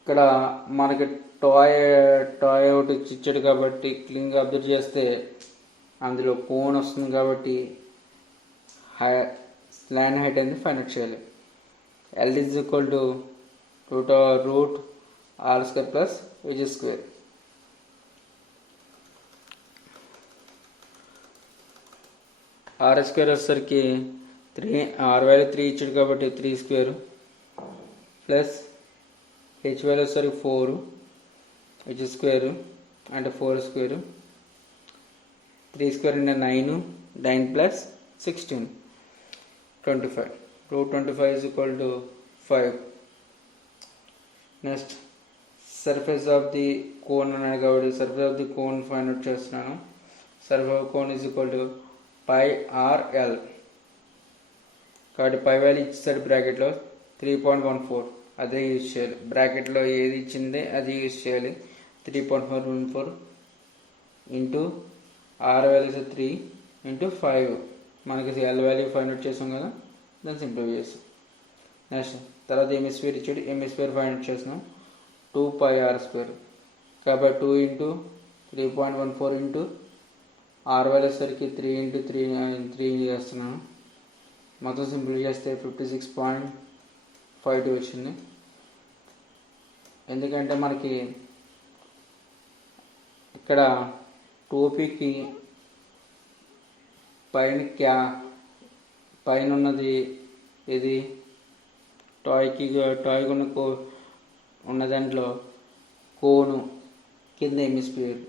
ఇక్కడ మనకి టాయ్ ఒకటి ఇచ్చాడు కాబట్టి క్లీన్గా అబ్జర్వ్ చేస్తే అందులో కోన్ వస్తుంది కాబట్టి స్లాన్ హైట్ అనేది ఫైండ్ అవుట్ చేయాలి. L = √r² + h². R² వచ్చేసరికి 3, R వాల్యూ 3 ఇచ్చాడు కాబట్టి 3² ప్లస్ h వాల్యూ వచ్చేసరికి 4, h² అంటే 4², 3² అంటే 9 + 16 25. √25 = 5. Next surface of the cone అన్నాడు కాబట్టి surface of the cone find out చేస్తున్నాను. Surface of cone = πRL. కాబట్టి పై వాల్యూ ఇచ్చేసాడు బ్రాకెట్లో 3.14, అదే యూజ్ చేయాలి. బ్రాకెట్లో ఏది ఇచ్చిందే అది యూజ్ చేయాలి. 3.14 ఇంటూ ఆర్ వాల్యూస్ 3 ఇంటూ 5, మనకి ఎల్ వాల్యూ ఫైండ్ అవుట్ చేసాం కదా, దాన్ని సింప్లిఫై చేస్తాం. నెక్స్ట్ తర్వాత ఎంఈ స్క్వేర్ ఇచ్చాడు, ఎంఈ స్క్వేర్ ఫైండ్ అవుట్ చేస్తున్నాం 2πr². కాబట్టి 2 ఇంటూ 3.14 ఇంటూ ఆర్ వాల్యూ సరికి 3 ఇంటూ 3 చేస్తున్నాను. మొత్తం సింప్లిఫై చేస్తే 56.52 వచ్చింది. ఎందుకంటే మనకి ఇక్కడ టోపీకి పైన ఉన్నది ఇది టాయ్కి ఉన్న దాంట్లో కోను, కింద హెమిస్ఫియర్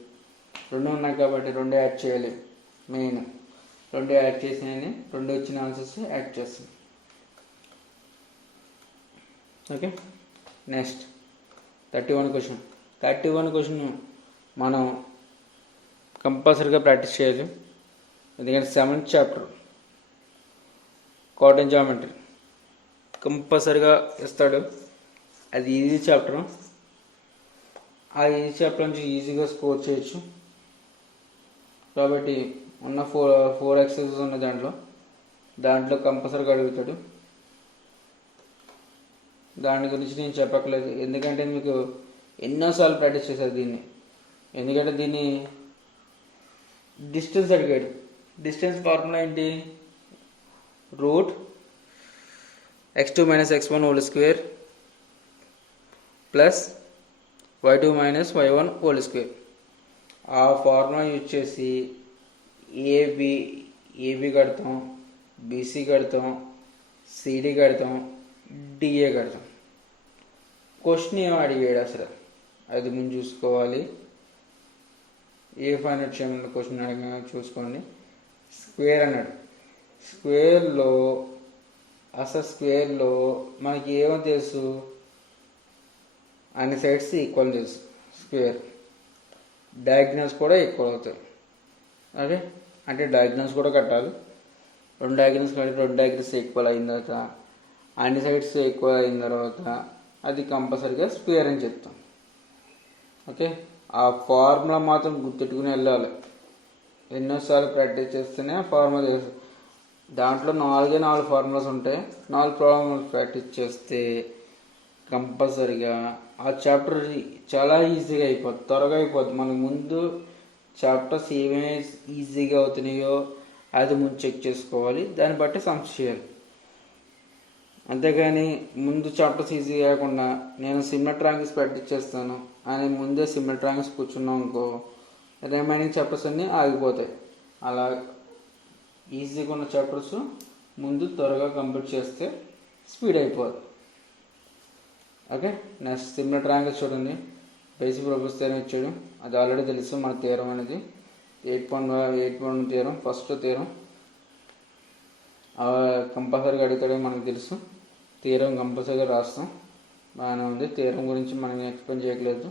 రెండు ఉన్నాయి కాబట్టి రెండు యాడ్ చేయాలి. మెయిన్ రెండు యాడ్ చేసినవి, రెండు వచ్చిన ఆన్సర్స్ యాడ్ చేస్తాం. Okay, next 31 question. 31 క్వశ్చన్ మనం కంపల్సరీగా ప్రాక్టీస్ చేయాలి. ఎందుకంటే 7th చాప్టర్ కాటన్ జామెట్రీ కంపల్సరీగా ఇస్తాడు. అది ఈజీ చాప్టర్. ఆ ఈజీ చాప్టర్ నుంచి ఈజీగా స్కోర్ చేయొచ్చు. కాబట్టి ఉన్న ఫోర్ ఎక్సర్సైజెస్ ఉన్న దాంట్లో కంపల్సరీగా అడుగుతాడు. దాని గురించి నేను చెప్పక్కలేదు, ఎందుకంటే మీకు ఎన్నోసార్లు ప్రాక్టీస్ చేశారు దీన్ని. ఎందుకంటే దీన్ని డిస్టెన్స్ అడిగాడు. డిస్టెన్స్ ఫార్ములా ఏంటి? Root x2 minus x1 whole square plus y2 minus y1 whole square. ఆ ఫార్ములా యూజ్ చేసి ఏబి కడతాం, బీసీ కడతాం, సిడి కడతాం, డిఏ కడతాం. క్వశ్చన్ ఏమో అడిగాడు అసలు, అది ముందు చూసుకోవాలి. ఏ ఫైండ్ అవుట్ చేయమని క్వశ్చన్ అడిగినా చూసుకోండి. స్క్వేర్ అన్నాడు. స్క్వేర్లో మనకి ఏమో తెలుసు, అన్ని సైడ్స్ ఈక్వల్ తెలుసు. స్క్వేర్ డయాగ్నల్స్ కూడా ఈక్వల్ అవుతాయి. ఓకే, అంటే డయాగ్నల్స్ కూడా కట్టాలి. రెండు డయాగ్నల్స్ ఈక్వల్ అయిన తర్వాత, అన్ని సైడ్స్ ఈక్వల్ అయిన తర్వాత అది కంపల్సరీగా స్క్వేర్ అని చెప్తాం. ఓకే, ఆ ఫార్ములా మాత్రం గుర్తుపెట్టుకుని వెళ్ళాలి. ఎన్నోసార్లు ప్రాక్టీస్ చేస్తేనే ఫార్ములా తెలుసు. దాంట్లో 4 ఫార్ములాస్ ఉంటాయి. 4 ఫార్ములాస్ ప్రాక్టీస్ చేస్తే కంపల్సరీగా ఆ చాప్టర్ చాలా ఈజీగా అయిపోద్ది, త్వరగా అయిపోద్ది. మనకు ముందు చాప్టర్స్ ఏమేమి ఈజీగా అవుతున్నాయో అది ముందు చెక్ చేసుకోవాలి, దాన్ని బట్టి సమ్స్ చేయాలి. అంతేగాని ముందు చాప్టర్స్ ఈజీ కాకుండా నేను సిమిలర్ ట్రయాంగిల్స్ ప్రాక్టీస్ చేస్తాను అని ముందే సిమిలర్ ట్రయాంగిల్స్ కూర్చున్నాం అనుకో, రిమైనింగ్ చాప్టర్స్ అన్నీ ఆగిపోతాయి. అలా ఈజీగా ఉన్న చాప్టర్స్ ముందు త్వరగా కంప్లీట్ చేస్తే స్పీడ్ అయిపోద్ది. ఓకే, నెక్స్ట్ సిమిలర్ ట్రయాంగిల్స్ చూడండి. బేసిక్ ప్రొపోజ్ థియరం ఇచ్చాడు, అది ఆల్రెడీ తెలుసు మన థియరం అనేది. 8.1 థియరం, ఫస్ట్ థియరం కంపల్సరీగా అడుగుతాడో మనకు తెలుసు. థియరం కంపల్సరీగా రాస్తాం, బాగానే ఉంది. థియరం గురించి మనం ఎక్స్ప్లెయిన్ చేయట్లేదు.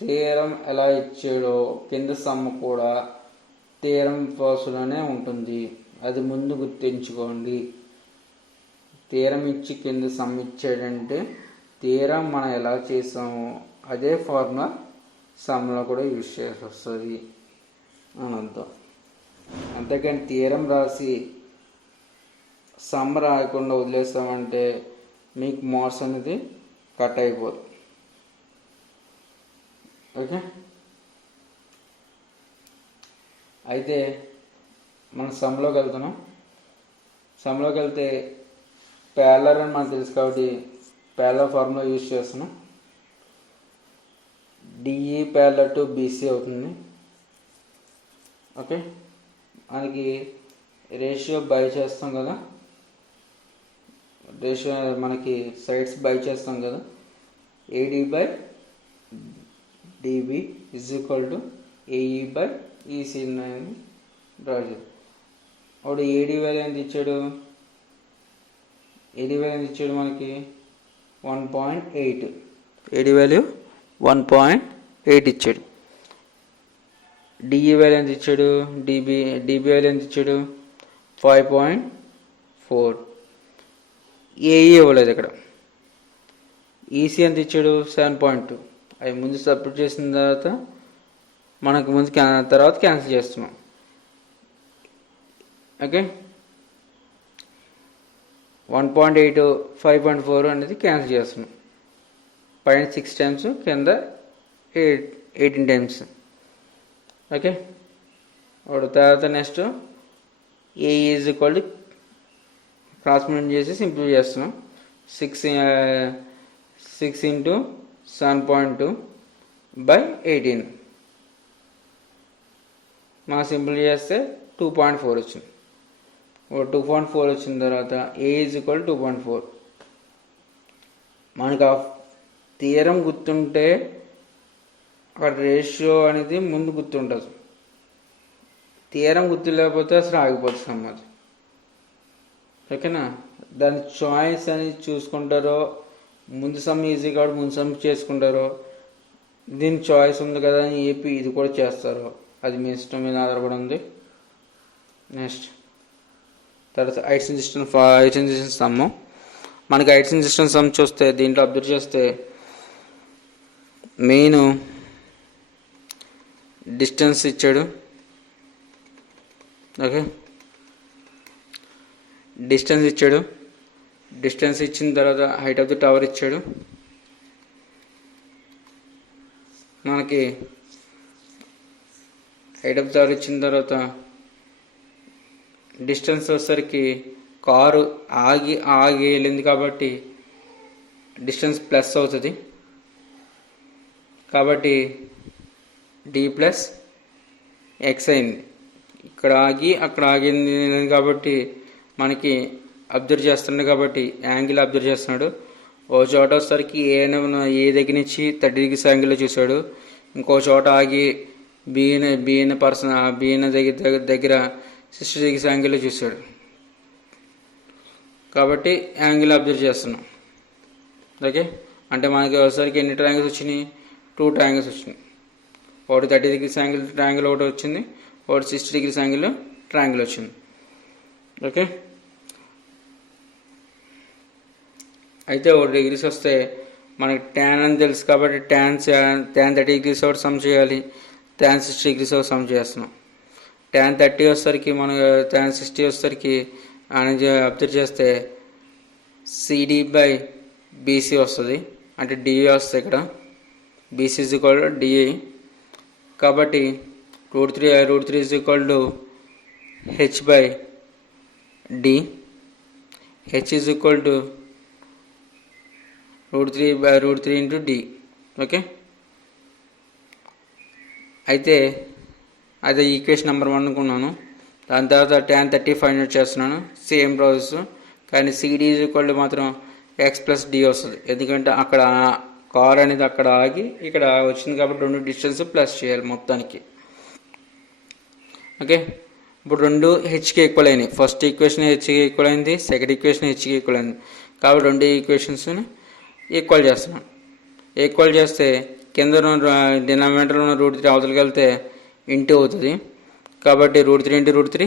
థియరం ఎలా ఇచ్చాడో కింద సమ్ కూడా థియరం ఫార్ములానే ఉంటుంది, అది ముందు గుర్తుంచుకోండి. థియరం ఇచ్చి కింద సమ్ ఇచ్చాడంటే థియరం మనం ఎలా చేసామో అదే ఫార్ములా సమ్లో కూడా యూజ్ చేయాల్సి వస్తుంది అని అర్థం. అంతేకాని థియరం రాసి సమ్ రాయకుండా వదిలేస్తామంటే మీకు మార్క్స్ అనేది కట్ అయిపోతుంది. ఓకే, అయితే మనం సమ్లోకి వెళ్తున్నాం. సమ్లోకి వెళ్తే ప్యారలల్ అని మనకు తెలుసు కాబట్టి ప్యారలల్ ఫార్ములా యూజ్ చేస్తున్నాం. డిఈ ప్యారలల్ టు బీసీ అవుతుంది. ఓకే, మనకి రేషియో బై చేస్తాం కదా, రేషియో మనకి సైడ్స్ బై చేస్తాం కదా. AD by dB is equal to AE by EC అని డ్రా చేయాలి. అప్పుడు ఏడి వాల్యూ ఎంత ఇచ్చాడు? ఏడి వాల్యూ ఎంత ఇచ్చాడు మనకి? 1.8. ఏడి వాల్యూ 1.8 ఇచ్చాడు. డిఈ వాల్యూ ఎంత ఇచ్చాడు? డిబి వాల్యూ ఎంత ఇచ్చాడు? 5.4. ఏఈ ఇవ్వలేదు ఇక్కడ. ఈసీ ఎంత ఇచ్చాడు 7.2. అవి ముందు సబ్మిట్ చేసిన తర్వాత మనకు ముందు తర్వాత క్యాన్సిల్ చేస్తున్నాం. ఓకే, 1.8 5.4 అనేది క్యాన్సిల్ చేస్తున్నాం. పైన 6 టైమ్స్, కింద 18 టైమ్స్. ఓకే, తర్వాత next A is equal to cross multiply చేసి సింప్లిఫై చేస్తున్నాం. 6 ఇంటూ 7.2 బై 18 మనం సింప్లిఫై చేస్తే 2.4 వచ్చింది. 2.4 వచ్చిన తర్వాత ఏ ఈజ్ ఈక్వల్ 2.4. మనకు ఆ థియరం గుర్తుంటే అక్కడ రేషియో అనేది ముందు గుర్తుంటుంది. థియరం గుర్తు లేకపోతే అసలు ఆగిపోతుంది సమాజం. ఓకేనా, దాని చాయిస్ అనేది చూసుకుంటారో, ముందు సమ్ ఈజీ కాబట్టి ముందు సమ్ చేసుకుంటారో, దీని చాయిస్ ఉంది కదా అని చెప్పి ఇది కూడా చేస్తారో, అది మీ ఇష్టం మీద ఆధారపడి ఉంది. నెక్స్ట్ తర్వాత ఐట్స్ సిస్టమ్ సమ్. మనకి ఐట్స్ సిస్టమ్ సమ్ చూస్తే దీంట్లో అబ్జర్వ్ చేస్తే మెయిన్ డిస్టెన్స్ ఇచ్చాడు. ఓకే, డిస్టెన్స్ ఇచ్చాడు. డిస్టెన్స్ ఇచ్చిన తర్వాత హైట్ ఆఫ్ ది టవర్ ఇచ్చాడు. మనకి హైట్ ఆఫ్ ది టవర్ ఇచ్చిన తర్వాత డిస్టెన్స్ వచ్చేసరికి కారు ఆగి వెళ్ళింది కాబట్టి డిస్టెన్స్ ప్లస్ అవుతుంది. కాబట్టి డి ప్లస్ ఎక్స్ అయింది. ఇక్కడ ఆగి అక్కడ ఆగింది కాబట్టి మనకి అబ్జర్వ్ చేస్తున్నాడు కాబట్టి యాంగిల్ అబ్జర్వ్ చేస్తున్నాడు. ఓ చోట వచ్చేసరికి ఏ దగ్గర నుంచి 30 degrees యాంగిల్లో చూశాడు. ఇంకో చోట ఆగి బిఎన్ దగ్గర 60 degrees యాంగిల్లో చూశాడు. కాబట్టి యాంగిల్ అబ్జర్వ్ చేస్తున్నాం. ఓకే, అంటే మనకి ఒకసారికి ఎన్ని ట్రయాంగిల్స్ వచ్చినాయి? 2 ట్రయాంగిల్స్ వచ్చినాయి. ఒకటి 30 degrees యాంగిల్ ట్రయాంగిల్ ఒకటి వచ్చింది, ఒకటి 60 degrees యాంగిల్ ట్రయాంగిల్ వచ్చింది. ఓకే, అయితే 1 degrees వస్తే మనకి tan అని తెలుసు కాబట్టి tan 30 degrees ఒకటి సమ్ చేయాలి, tan 60 degrees ఒకటి సమ్ చేస్తున్నాం. tan 30 వచ్చేసరికి మనం tan 60 వచ్చేసరికి అని అబ్జర్వ్ చేస్తే సిడి బై బీసీ వస్తుంది, అంటే డిఏ వస్తుంది. ఇక్కడ BC is equal to DA. కాబట్టి √3 is equal to h by d. H is equal to √3 into d. Okay, అయితే అదే ఈక్వేషన్ నెంబర్ 1 అనుకున్నాను. దాని తర్వాత tan 30 ఫైండ్ అవుట్ చేస్తున్నాను, సేమ్ ప్రాసెస్. కానీ సిడి ఈజ్ ఈక్వల్ టు మాత్రం ఎక్స్ ప్లస్ డి వస్తుంది. ఎందుకంటే అక్కడ కార్ అనేది అక్కడ ఆగి ఇక్కడ వచ్చింది కాబట్టి 2 డిస్టెన్స్ ప్లస్ చేయాలి మొత్తానికి. ఓకే, ఇప్పుడు 2 హెచ్కి ఈక్వల్ అయినాయి. ఫస్ట్ ఈక్వేషన్ హెచ్కి ఈక్వల్ అయింది, సెకండ్ ఈక్వేషన్ హెచ్కి ఈక్వల్ అయింది. కాబట్టి 2 ఈక్వేషన్స్ని ఈక్వల్ చేస్తున్నాను. ఈక్వల్ చేస్తే కింద డినామినేటర్లో ఉన్న √3 అవతలకి వెళ్తే ఇంటూ అవుతుంది. కాబట్టి √3 ఇంటూ √3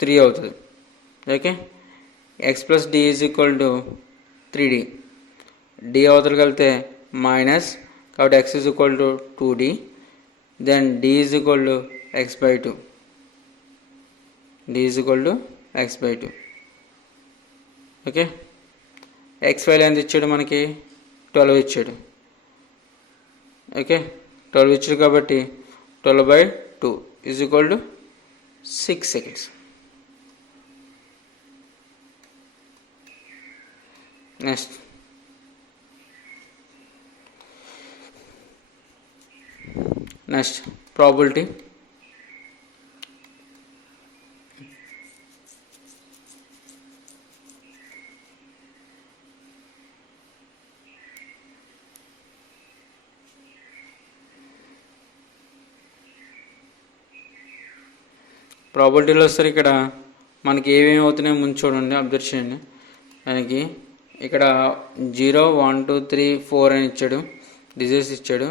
3 అవుతుంది. Okay, x plus d is equal to 3d. D అవతలకి వెళ్తే మైనస్, కాబట్టి x is equal to 2d. Then d is equal to x by 2. D is equal to x by 2. Okay, x value ఎంత ఇచ్చాడు? మనకి 12 ఇచ్చాడు. Okay, 12 ఇచ్చాడు కాబట్టి 12/2 is equal to 6 seconds. Next probability. ప్రాబిలిటీలో వస్తారు. ఇక్కడ మనకి ఏమేమి అవుతున్నాయో ముందు చూడండి, అబ్జర్వ్ చేయండి. దానికి ఇక్కడ 0 1 2 3 4 అని ఇచ్చాడు, డిజిట్స్ ఇచ్చాడు.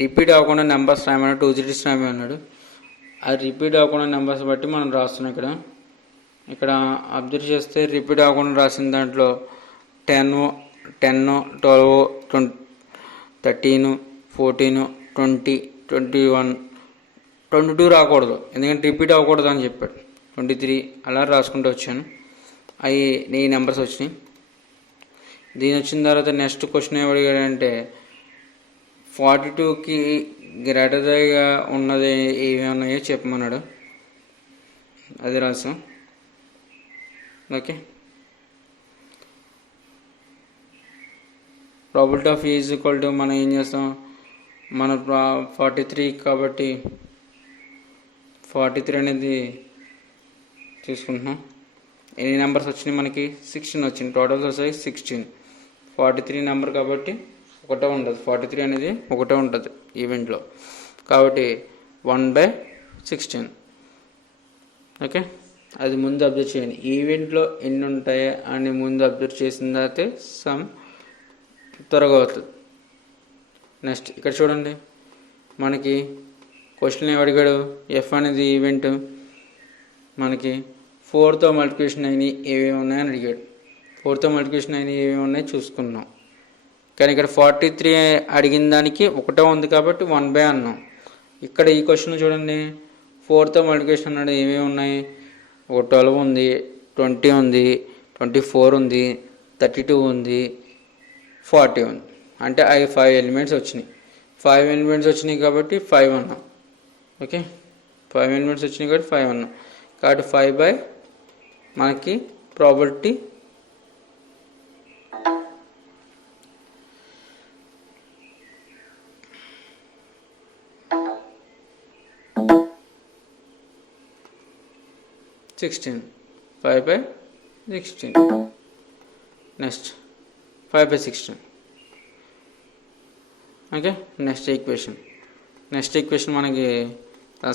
రిపీట్ అవ్వకుండా నెంబర్స్ రాయమన్నాడు, 2 digits రాయమన్నాడు. అది రిపీట్ అవ్వకుండా నెంబర్స్ బట్టి మనం రాస్తున్నాం. ఇక్కడ అబ్జర్వ్ చేస్తే రిపీట్ అవ్వకుండా రాసిన దాంట్లో 10, 12, 13, 14, 20, 21, 22 రాకూడదు, ఎందుకంటే రిపీట్ అవ్వకూడదు అని చెప్పాడు. 23 అలా రాసుకుంటూ వచ్చాను. అవి నీ నెంబర్స్ వచ్చినాయి. దీని వచ్చిన తర్వాత నెక్స్ట్ క్వశ్చన్ ఏమడిగాడంటే 42కి గ్రేటర్గా ఉన్నది ఏమి ఉన్నాయో చెప్పమన్నాడు. అది రాసాం. Okay, probability of is equal to మనం ఏం చేస్తాం, మన 43 కాబట్టి 43 అనేది తీసుకుంటున్నాం. ఎన్ని నెంబర్స్ వచ్చినాయి మనకి? 16 వచ్చింది. టోటల్స్ వస్తాయి 16. 43 నెంబర్ కాబట్టి ఒకటే ఉంటుంది. 43 అనేది ఒకటే ఉంటుంది ఈవెంట్లో కాబట్టి 1/16. ఓకే, అది ముందు అబ్జర్వ్ చేయండి. ఈవెంట్లో ఎన్ని ఉంటాయో అని ముందు అబ్జర్వ్ చేసిన తర్వాత సమ్ త్వరగా అవుతుంది. నెక్స్ట్ ఇక్కడ చూడండి, మనకి క్వశ్చన్ ఏమడిగాడు, ఎఫ్ అనేది ఈవెంట్ మనకి 4తో మల్టిప్లికేషన్ అయినవి ఏమేమి ఉన్నాయని అడిగాడు. 4తో మల్టిప్లికేషన్ అయినవి ఏమేమి ఉన్నాయి చూసుకున్నాం. కానీ ఇక్కడ 43 అడిగిన దానికి ఒకటే ఉంది కాబట్టి 1/, అన్నాం. ఇక్కడ ఈ క్వశ్చన్ చూడండి, 4తో మల్టిప్లికేషన్ అన్నాడు ఏమేమి ఉన్నాయి, ఒక 12 ఉంది, 20 ఉంది, 24 ఉంది, 32 ఉంది, 40 ఉంది. అంటే అవి 5 ఎలిమెంట్స్ వచ్చినాయి. 5 ఎలిమెంట్స్ వచ్చినాయి కాబట్టి 5 అన్నాం. ఓకే, 5 ఎలిమెంట్స్ వచ్చినాయి కాబట్టి 5 అన్నాం. కాబట్టి 5/, మనకి probability 16. 5/16. Next 5/16. Okay, next equation మనకి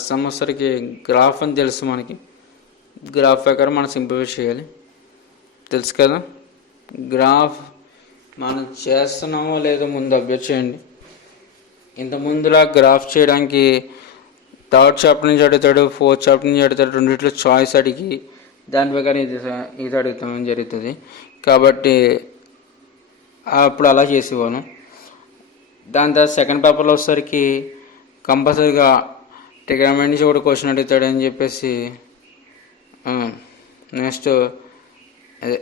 సమస్యకి గ్రాఫ్ అని తెలుసు. మనకి గ్రాఫ్ ప్రకారం మనం సింప్లిఫై చేయాలి, తెలుసు కదా. గ్రాఫ్ మనం చేస్తున్నామో లేదో ముందు అబ్జర్వ్ చేయండి. ఇంత ముందులా గ్రాఫ్ చేయడానికి 3rd చాప్టర్ నుంచి అడుగుతాడు, 4th చాప్టర్ నుంచి అడుగుతాడు. రెండిట్లో చాయిస్ అడిగి దాని ప్రకారం ఇది అడుగుతాం జరుగుతుంది. కాబట్టి అప్పుడు అలా చేసేవాను. దాని తర్వాత సెకండ్ పేపర్లో వచ్చేసరికి కంపల్సరీగా ట్రిగ్నోమెట్రీ నుంచి కూడా క్వశ్చన్ అడుగుతాడు అని చెప్పేసి, నెక్స్ట్ అదే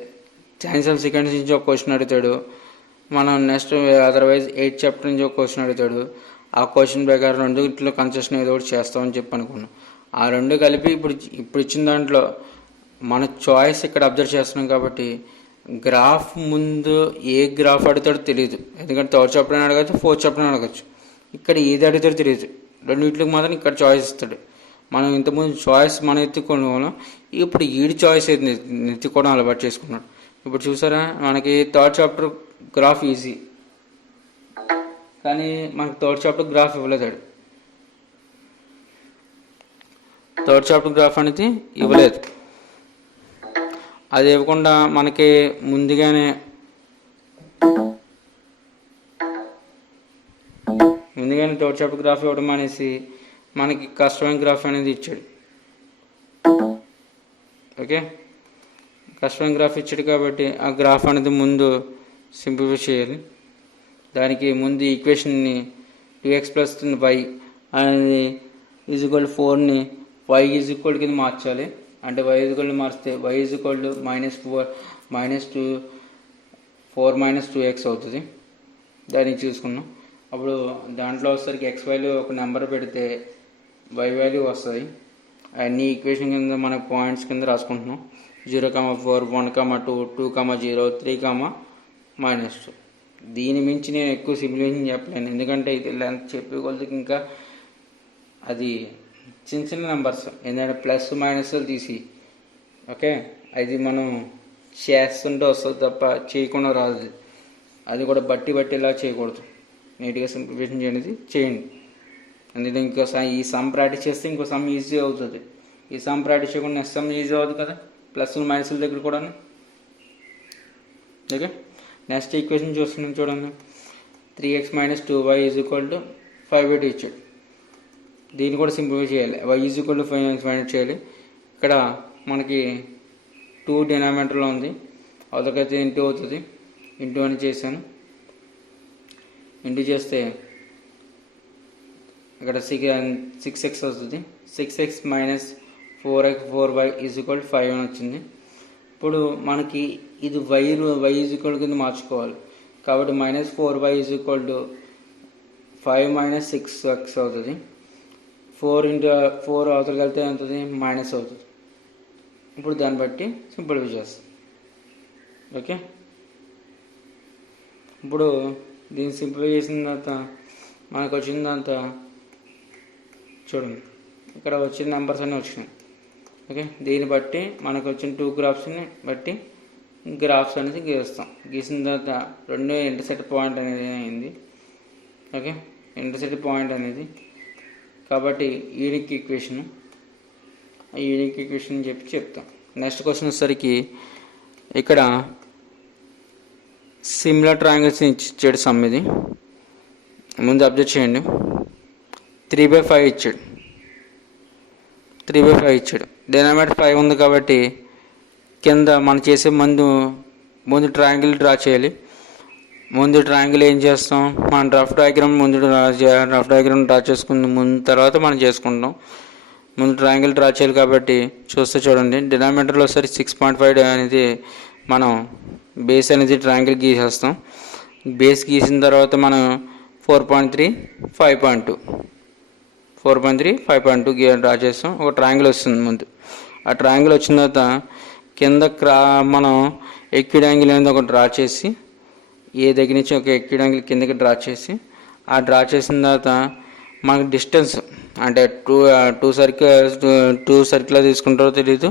సైన్స్ ఆఫ్ సెకండ్స్ నుంచి ఒక క్వశ్చన్ అడుగుతాడు. మనం నెక్స్ట్ అదర్వైజ్ 8th చాప్టర్ నుంచి ఒక క్వశ్చన్ అడుగుతాడు. ఆ క్వశ్చన్ ప్రకారం రెండింటిలో కన్సెషన్ ఏదో ఒకటి చేస్తామని చెప్పి అనుకున్నాం. ఆ రెండు కలిపి ఇప్పుడు ఇచ్చిన దాంట్లో మన చాయిస్ ఇక్కడ అబ్జర్వ్ చేస్తున్నాం. కాబట్టి గ్రాఫ్ ముందు ఏ గ్రాఫ్ అడుగుతాడో తెలియదు, ఎందుకంటే 3rd చాప్టర్ అని అడగచ్చు, 4th చాప్టర్ అని అడగచ్చు. ఇక్కడ ఏది అడుగుతాడో తెలియదు, రెండింటికి మాత్రం ఇక్కడ చాయిస్ ఇస్తాడు. మనం ఇంతకుముందు చాయిస్ మనం ఎత్తుకోవడం వల్ల ఇప్పుడు ఈడి చాయిస్ ఎత్తుకోవడం అలవాటు చేసుకున్నాడు. ఇప్పుడు చూసారా, మనకి 3rd చాప్టర్ గ్రాఫ్ ఈజీ, కానీ మనకి 3rd చాప్టర్ గ్రాఫ్ ఇవ్వలేదు. 3rd చాప్టర్ గ్రాఫ్ అనేది ఇవ్వలేదు. అది ఇవ్వకుండా మనకి ముందుగానే 3rd చాప్టర్ గ్రాఫ్ ఇవ్వడం అనేసి మనకి కష్టమైన గ్రాఫ్ అనేది ఇచ్చాడు. ఓకే, కష్టమైన గ్రాఫ్ ఇచ్చాడు కాబట్టి ఆ గ్రాఫ్ అనేది ముందు సింప్లిఫై చేయాలి. దానికి ముందు ఈక్వేషన్ని 2x + y అనేది = 4ని y = కింద మార్చాలి. అంటే y = మార్చితే y = -4 - 2x అవుతుంది. దానికి చూసుకున్నాం. అప్పుడు దాంట్లో వచ్చేసరికి x వాల్యూ ఒక నెంబర్ పెడితే y వాల్యూ వస్తుంది. అన్ని ఈక్వేషన్ కింద మన పాయింట్స్ కింద రాసుకుంటున్నాం. 0,4, 1,2, 2,0, 3, -2. దీని మించి నేను ఎక్కువ సింప్లిఫికేషన్ చెప్పలేను, ఎందుకంటే ఇది లెంత్ చెప్పే కొద్దికి ఇంకా అది చిన్న చిన్న నెంబర్స్, ఎందుకంటే ప్లస్ మైనస్ తీసి. ఓకే, అది మనం చేస్తుంటే వస్తుంది తప్ప చేయకుండా రాదు. అది కూడా బట్టి ఇలా చేయకూడదు. నీట్గా సింప్లిఫికేషన్ చేయండి. అందుకే ఇంకో ఈ సమ్ ప్రాక్టీస్ చేస్తే ఇంకో సమ్ ఈజీ అవుతుంది. ఈ సమ్ ప్రాక్టీస్ చేయకుండా నెక్స్ట్ సమ్ ఈజీ అవుతుంది కదా, ప్లస్ మైనస్ల దగ్గర కూడా. ఓకే, నెక్స్ట్ ఈక్వేషన్ చూస్తున్నాం చూడండి. 3x - 2y = 5/2 ఇచ్చాడు. దీన్ని కూడా సింప్లిఫై చేయాలి. y = 5 ఫైండ్ చేయాలి. ఇక్కడ మనకి 2 డినామినేటర్లో ఉంది, అవతలకైతే ఇంటూ అవుతుంది. ఇంటూ అని చేశాను. ఇంటూ చేస్తే ఇక్కడ 6x వస్తుంది. 6x minus 4y is equal 5 అని వచ్చింది. ఇప్పుడు మనకి ఇది y ఈజ్ ఈక్వల్ కింద మార్చుకోవాలి కాబట్టి minus 4y is equal to 5 minus 6x అవుతుంది. 4 ఇంటూ 4 అవతలకి వెళ్తే అవుతుంది మైనస్ అవుతుంది. ఇప్పుడు దాన్ని బట్టి సింప్లిఫై చేస్తాం. ఓకే, ఇప్పుడు దీన్ని సింప్లిఫై చేసిన తర్వాత మనకు వచ్చిందంతా చూడండి, ఇక్కడ వచ్చిన నెంబర్స్ అన్నీ వచ్చినాయి. ఓకే, దీన్ని బట్టి మనకు వచ్చిన 2 గ్రాఫ్స్ని బట్టి గ్రాఫ్స్ అనేది గీస్తాం. గీసిన తర్వాత రెండు ఇంటర్సెక్ట్ పాయింట్ అనేది అయింది. ఓకే, ఇంటర్సెక్ట్ పాయింట్ అనేది కాబట్టి యూనిక్ ఈక్వేషన్ చెప్పి చెప్తాం. నెక్స్ట్ క్వశ్చన్ వచ్చేసరికి ఇక్కడ సిమిలర్ ట్రయాంగిల్స్ ఇచ్చాడు సమ్. ఇది ముందు అబ్జర్వ్ చేయండి. 3/5 ఇచ్చాడు. 3/5 ఇచ్చాడు. డినామినేటర్ 5 ఉంది కాబట్టి కింద మనం చేసే ముందు ట్రయాంగిల్ డ్రా చేయాలి. ముందు ట్రయాంగిల్ ఏం చేస్తాం, మనం రఫ్ డయాగ్రామ్ డ్రా చేసుకున్న తర్వాత మనం చేసుకుంటాం. ముందు ట్రయాంగిల్ డ్రా చేయాలి కాబట్టి చూడండి, డినామినేటర్లో ఒకసారి 6.5 అనేది మనం బేస్ అనేది ట్రయాంగిల్ గీసేస్తాం. బేస్ గీసిన తర్వాత మనం 4.3, 5.2 డ్రా చేస్తాం. ఒక ట్రయాంగిల్ వస్తుంది ముందు. ఆ ట్రయాంగిల్ వచ్చిన తర్వాత కింద మనం ఎక్విడ్ యాంగిల్ అనేది ఒక డ్రా చేసి ఏ దగ్గర నుంచి ఒక ఎక్విడ్ యాంగిల్ కిందకి డ్రా చేసి ఆ డ్రా చేసిన తర్వాత మనకు డిస్టెన్స్ అంటే టూ సర్కిల్ తీసుకుంటారో తెలియదు,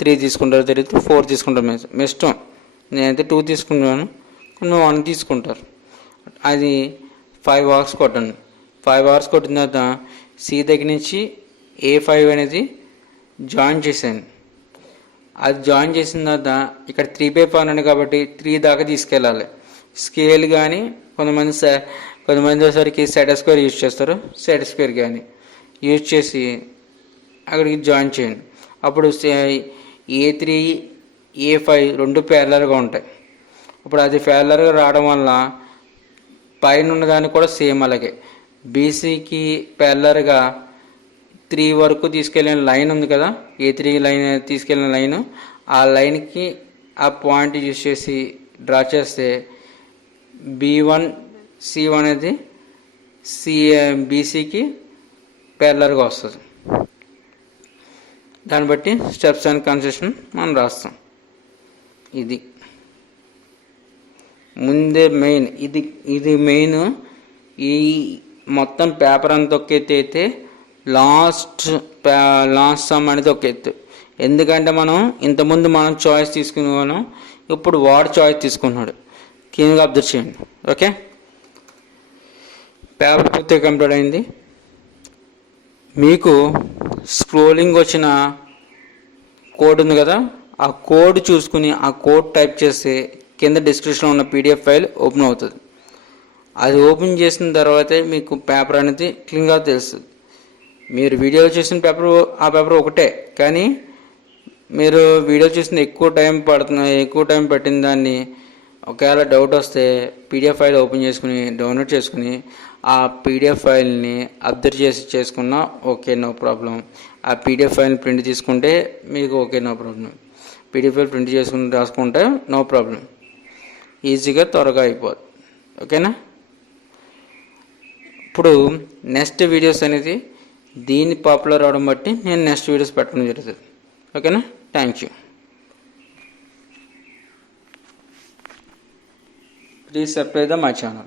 3 తీసుకుంటారో తెలియదు, 4 తీసుకుంటారు. మీ ఇష్టం. నేనైతే 2 తీసుకుంటాను, కొన్ని 1 తీసుకుంటారు. అది 5 ఆర్క్స్ కొట్టండి. 5 ఆర్క్స్ కొట్టిన తర్వాత సి దగ్గర నుంచి A5 అనేది జాయిన్ చేశాను. అది జాయిన్ చేసిన తర్వాత ఇక్కడ 3/5 అని కాబట్టి 3 దాకా తీసుకెళ్ళాలి. స్కేల్ కానీ కొంతమంది ఒకసారికి సెట్ స్క్వేర్ యూజ్ చేస్తారు. సెట్ స్క్వేర్ కానీ యూజ్ చేసి అక్కడికి జాయిన్ చేయండి. అప్పుడు A3, A5 రెండు ప్యారలర్గా ఉంటాయి. ఇప్పుడు అది ప్యారలర్గా రావడం వల్ల పైన ఉన్నదాన్ని కూడా సేమ్ అలాగే బీసీకి ప్యారలర్గా 3 వరకు తీసుకెళ్ళిన లైన్ ఉంది కదా, A3 లైన్ తీసుకెళ్ళిన లైన్, ఆ లైన్కి ఆ పాయింట్ యూజ్ చేసి డ్రా చేస్తే B1, C1 అనేది బీసీకి ప్యారలర్గా వస్తుంది. దాన్ని బట్టి స్టెప్స్ అండ్ కన్సెషన్ మనం రాస్తాం. ఇది ముందే మెయిన్, ఇది మెయిన్. ఈ మొత్తం పేపర్ అంతా ఒక ఎత్తు అయితే లాస్ట్ సమ్ అనేది ఒక ఎత్తు. ఎందుకంటే ఇంతకుముందు మనం చాయిస్ తీసుకున్నాం, ఇప్పుడు వాడు చాయిస్ తీసుకున్నాడు. క్లీన్గా అబ్జర్వ్ చేయండి. ఓకే, పేపర్ పూర్తిగా కంప్లీట్ అయింది. మీకు స్క్రోలింగ్ వచ్చిన కోడ్ ఉంది కదా, ఆ కోడ్ చూసుకుని ఆ కోడ్ టైప్ చేస్తే కింద డిస్క్రిప్షన్లో ఉన్న PDF ఫైల్ ఓపెన్ అవుతుంది. అది ఓపెన్ చేసిన తర్వాతే మీకు పేపర్ అనేది క్లీన్గా తెలుస్తుంది. మీరు వీడియోలో చూసిన ఆ పేపర్ ఒకటే, కానీ మీరు వీడియో చూసిన ఎక్కువ టైం పట్టిన దాన్ని ఒకవేళ డౌట్ వస్తే PDF ఫైల్ ఓపెన్ చేసుకుని డౌన్లోడ్ చేసుకుని ఆ PDF ఫైల్ని అబ్జర్వ్ చేసుకున్నా ఓకే, నో ప్రాబ్లం. ఆ PDF ఫైల్ని ప్రింట్ తీసుకుంటే మీకు okay, no problem. PDF file print చేసుకుని రాసుకుంటే నో ప్రాబ్లం, ఈజీగా త్వరగా అయిపోద్ది. ఓకేనా? ఇప్పుడు నెక్స్ట్ వీడియోస్ అనేది దీన్ని పాపులర్ అవడం బట్టి నేను నెక్స్ట్ వీడియోస్ పెట్టడం జరుగుతుంది. ఓకేనా? Thank you. Please subscribe my channel.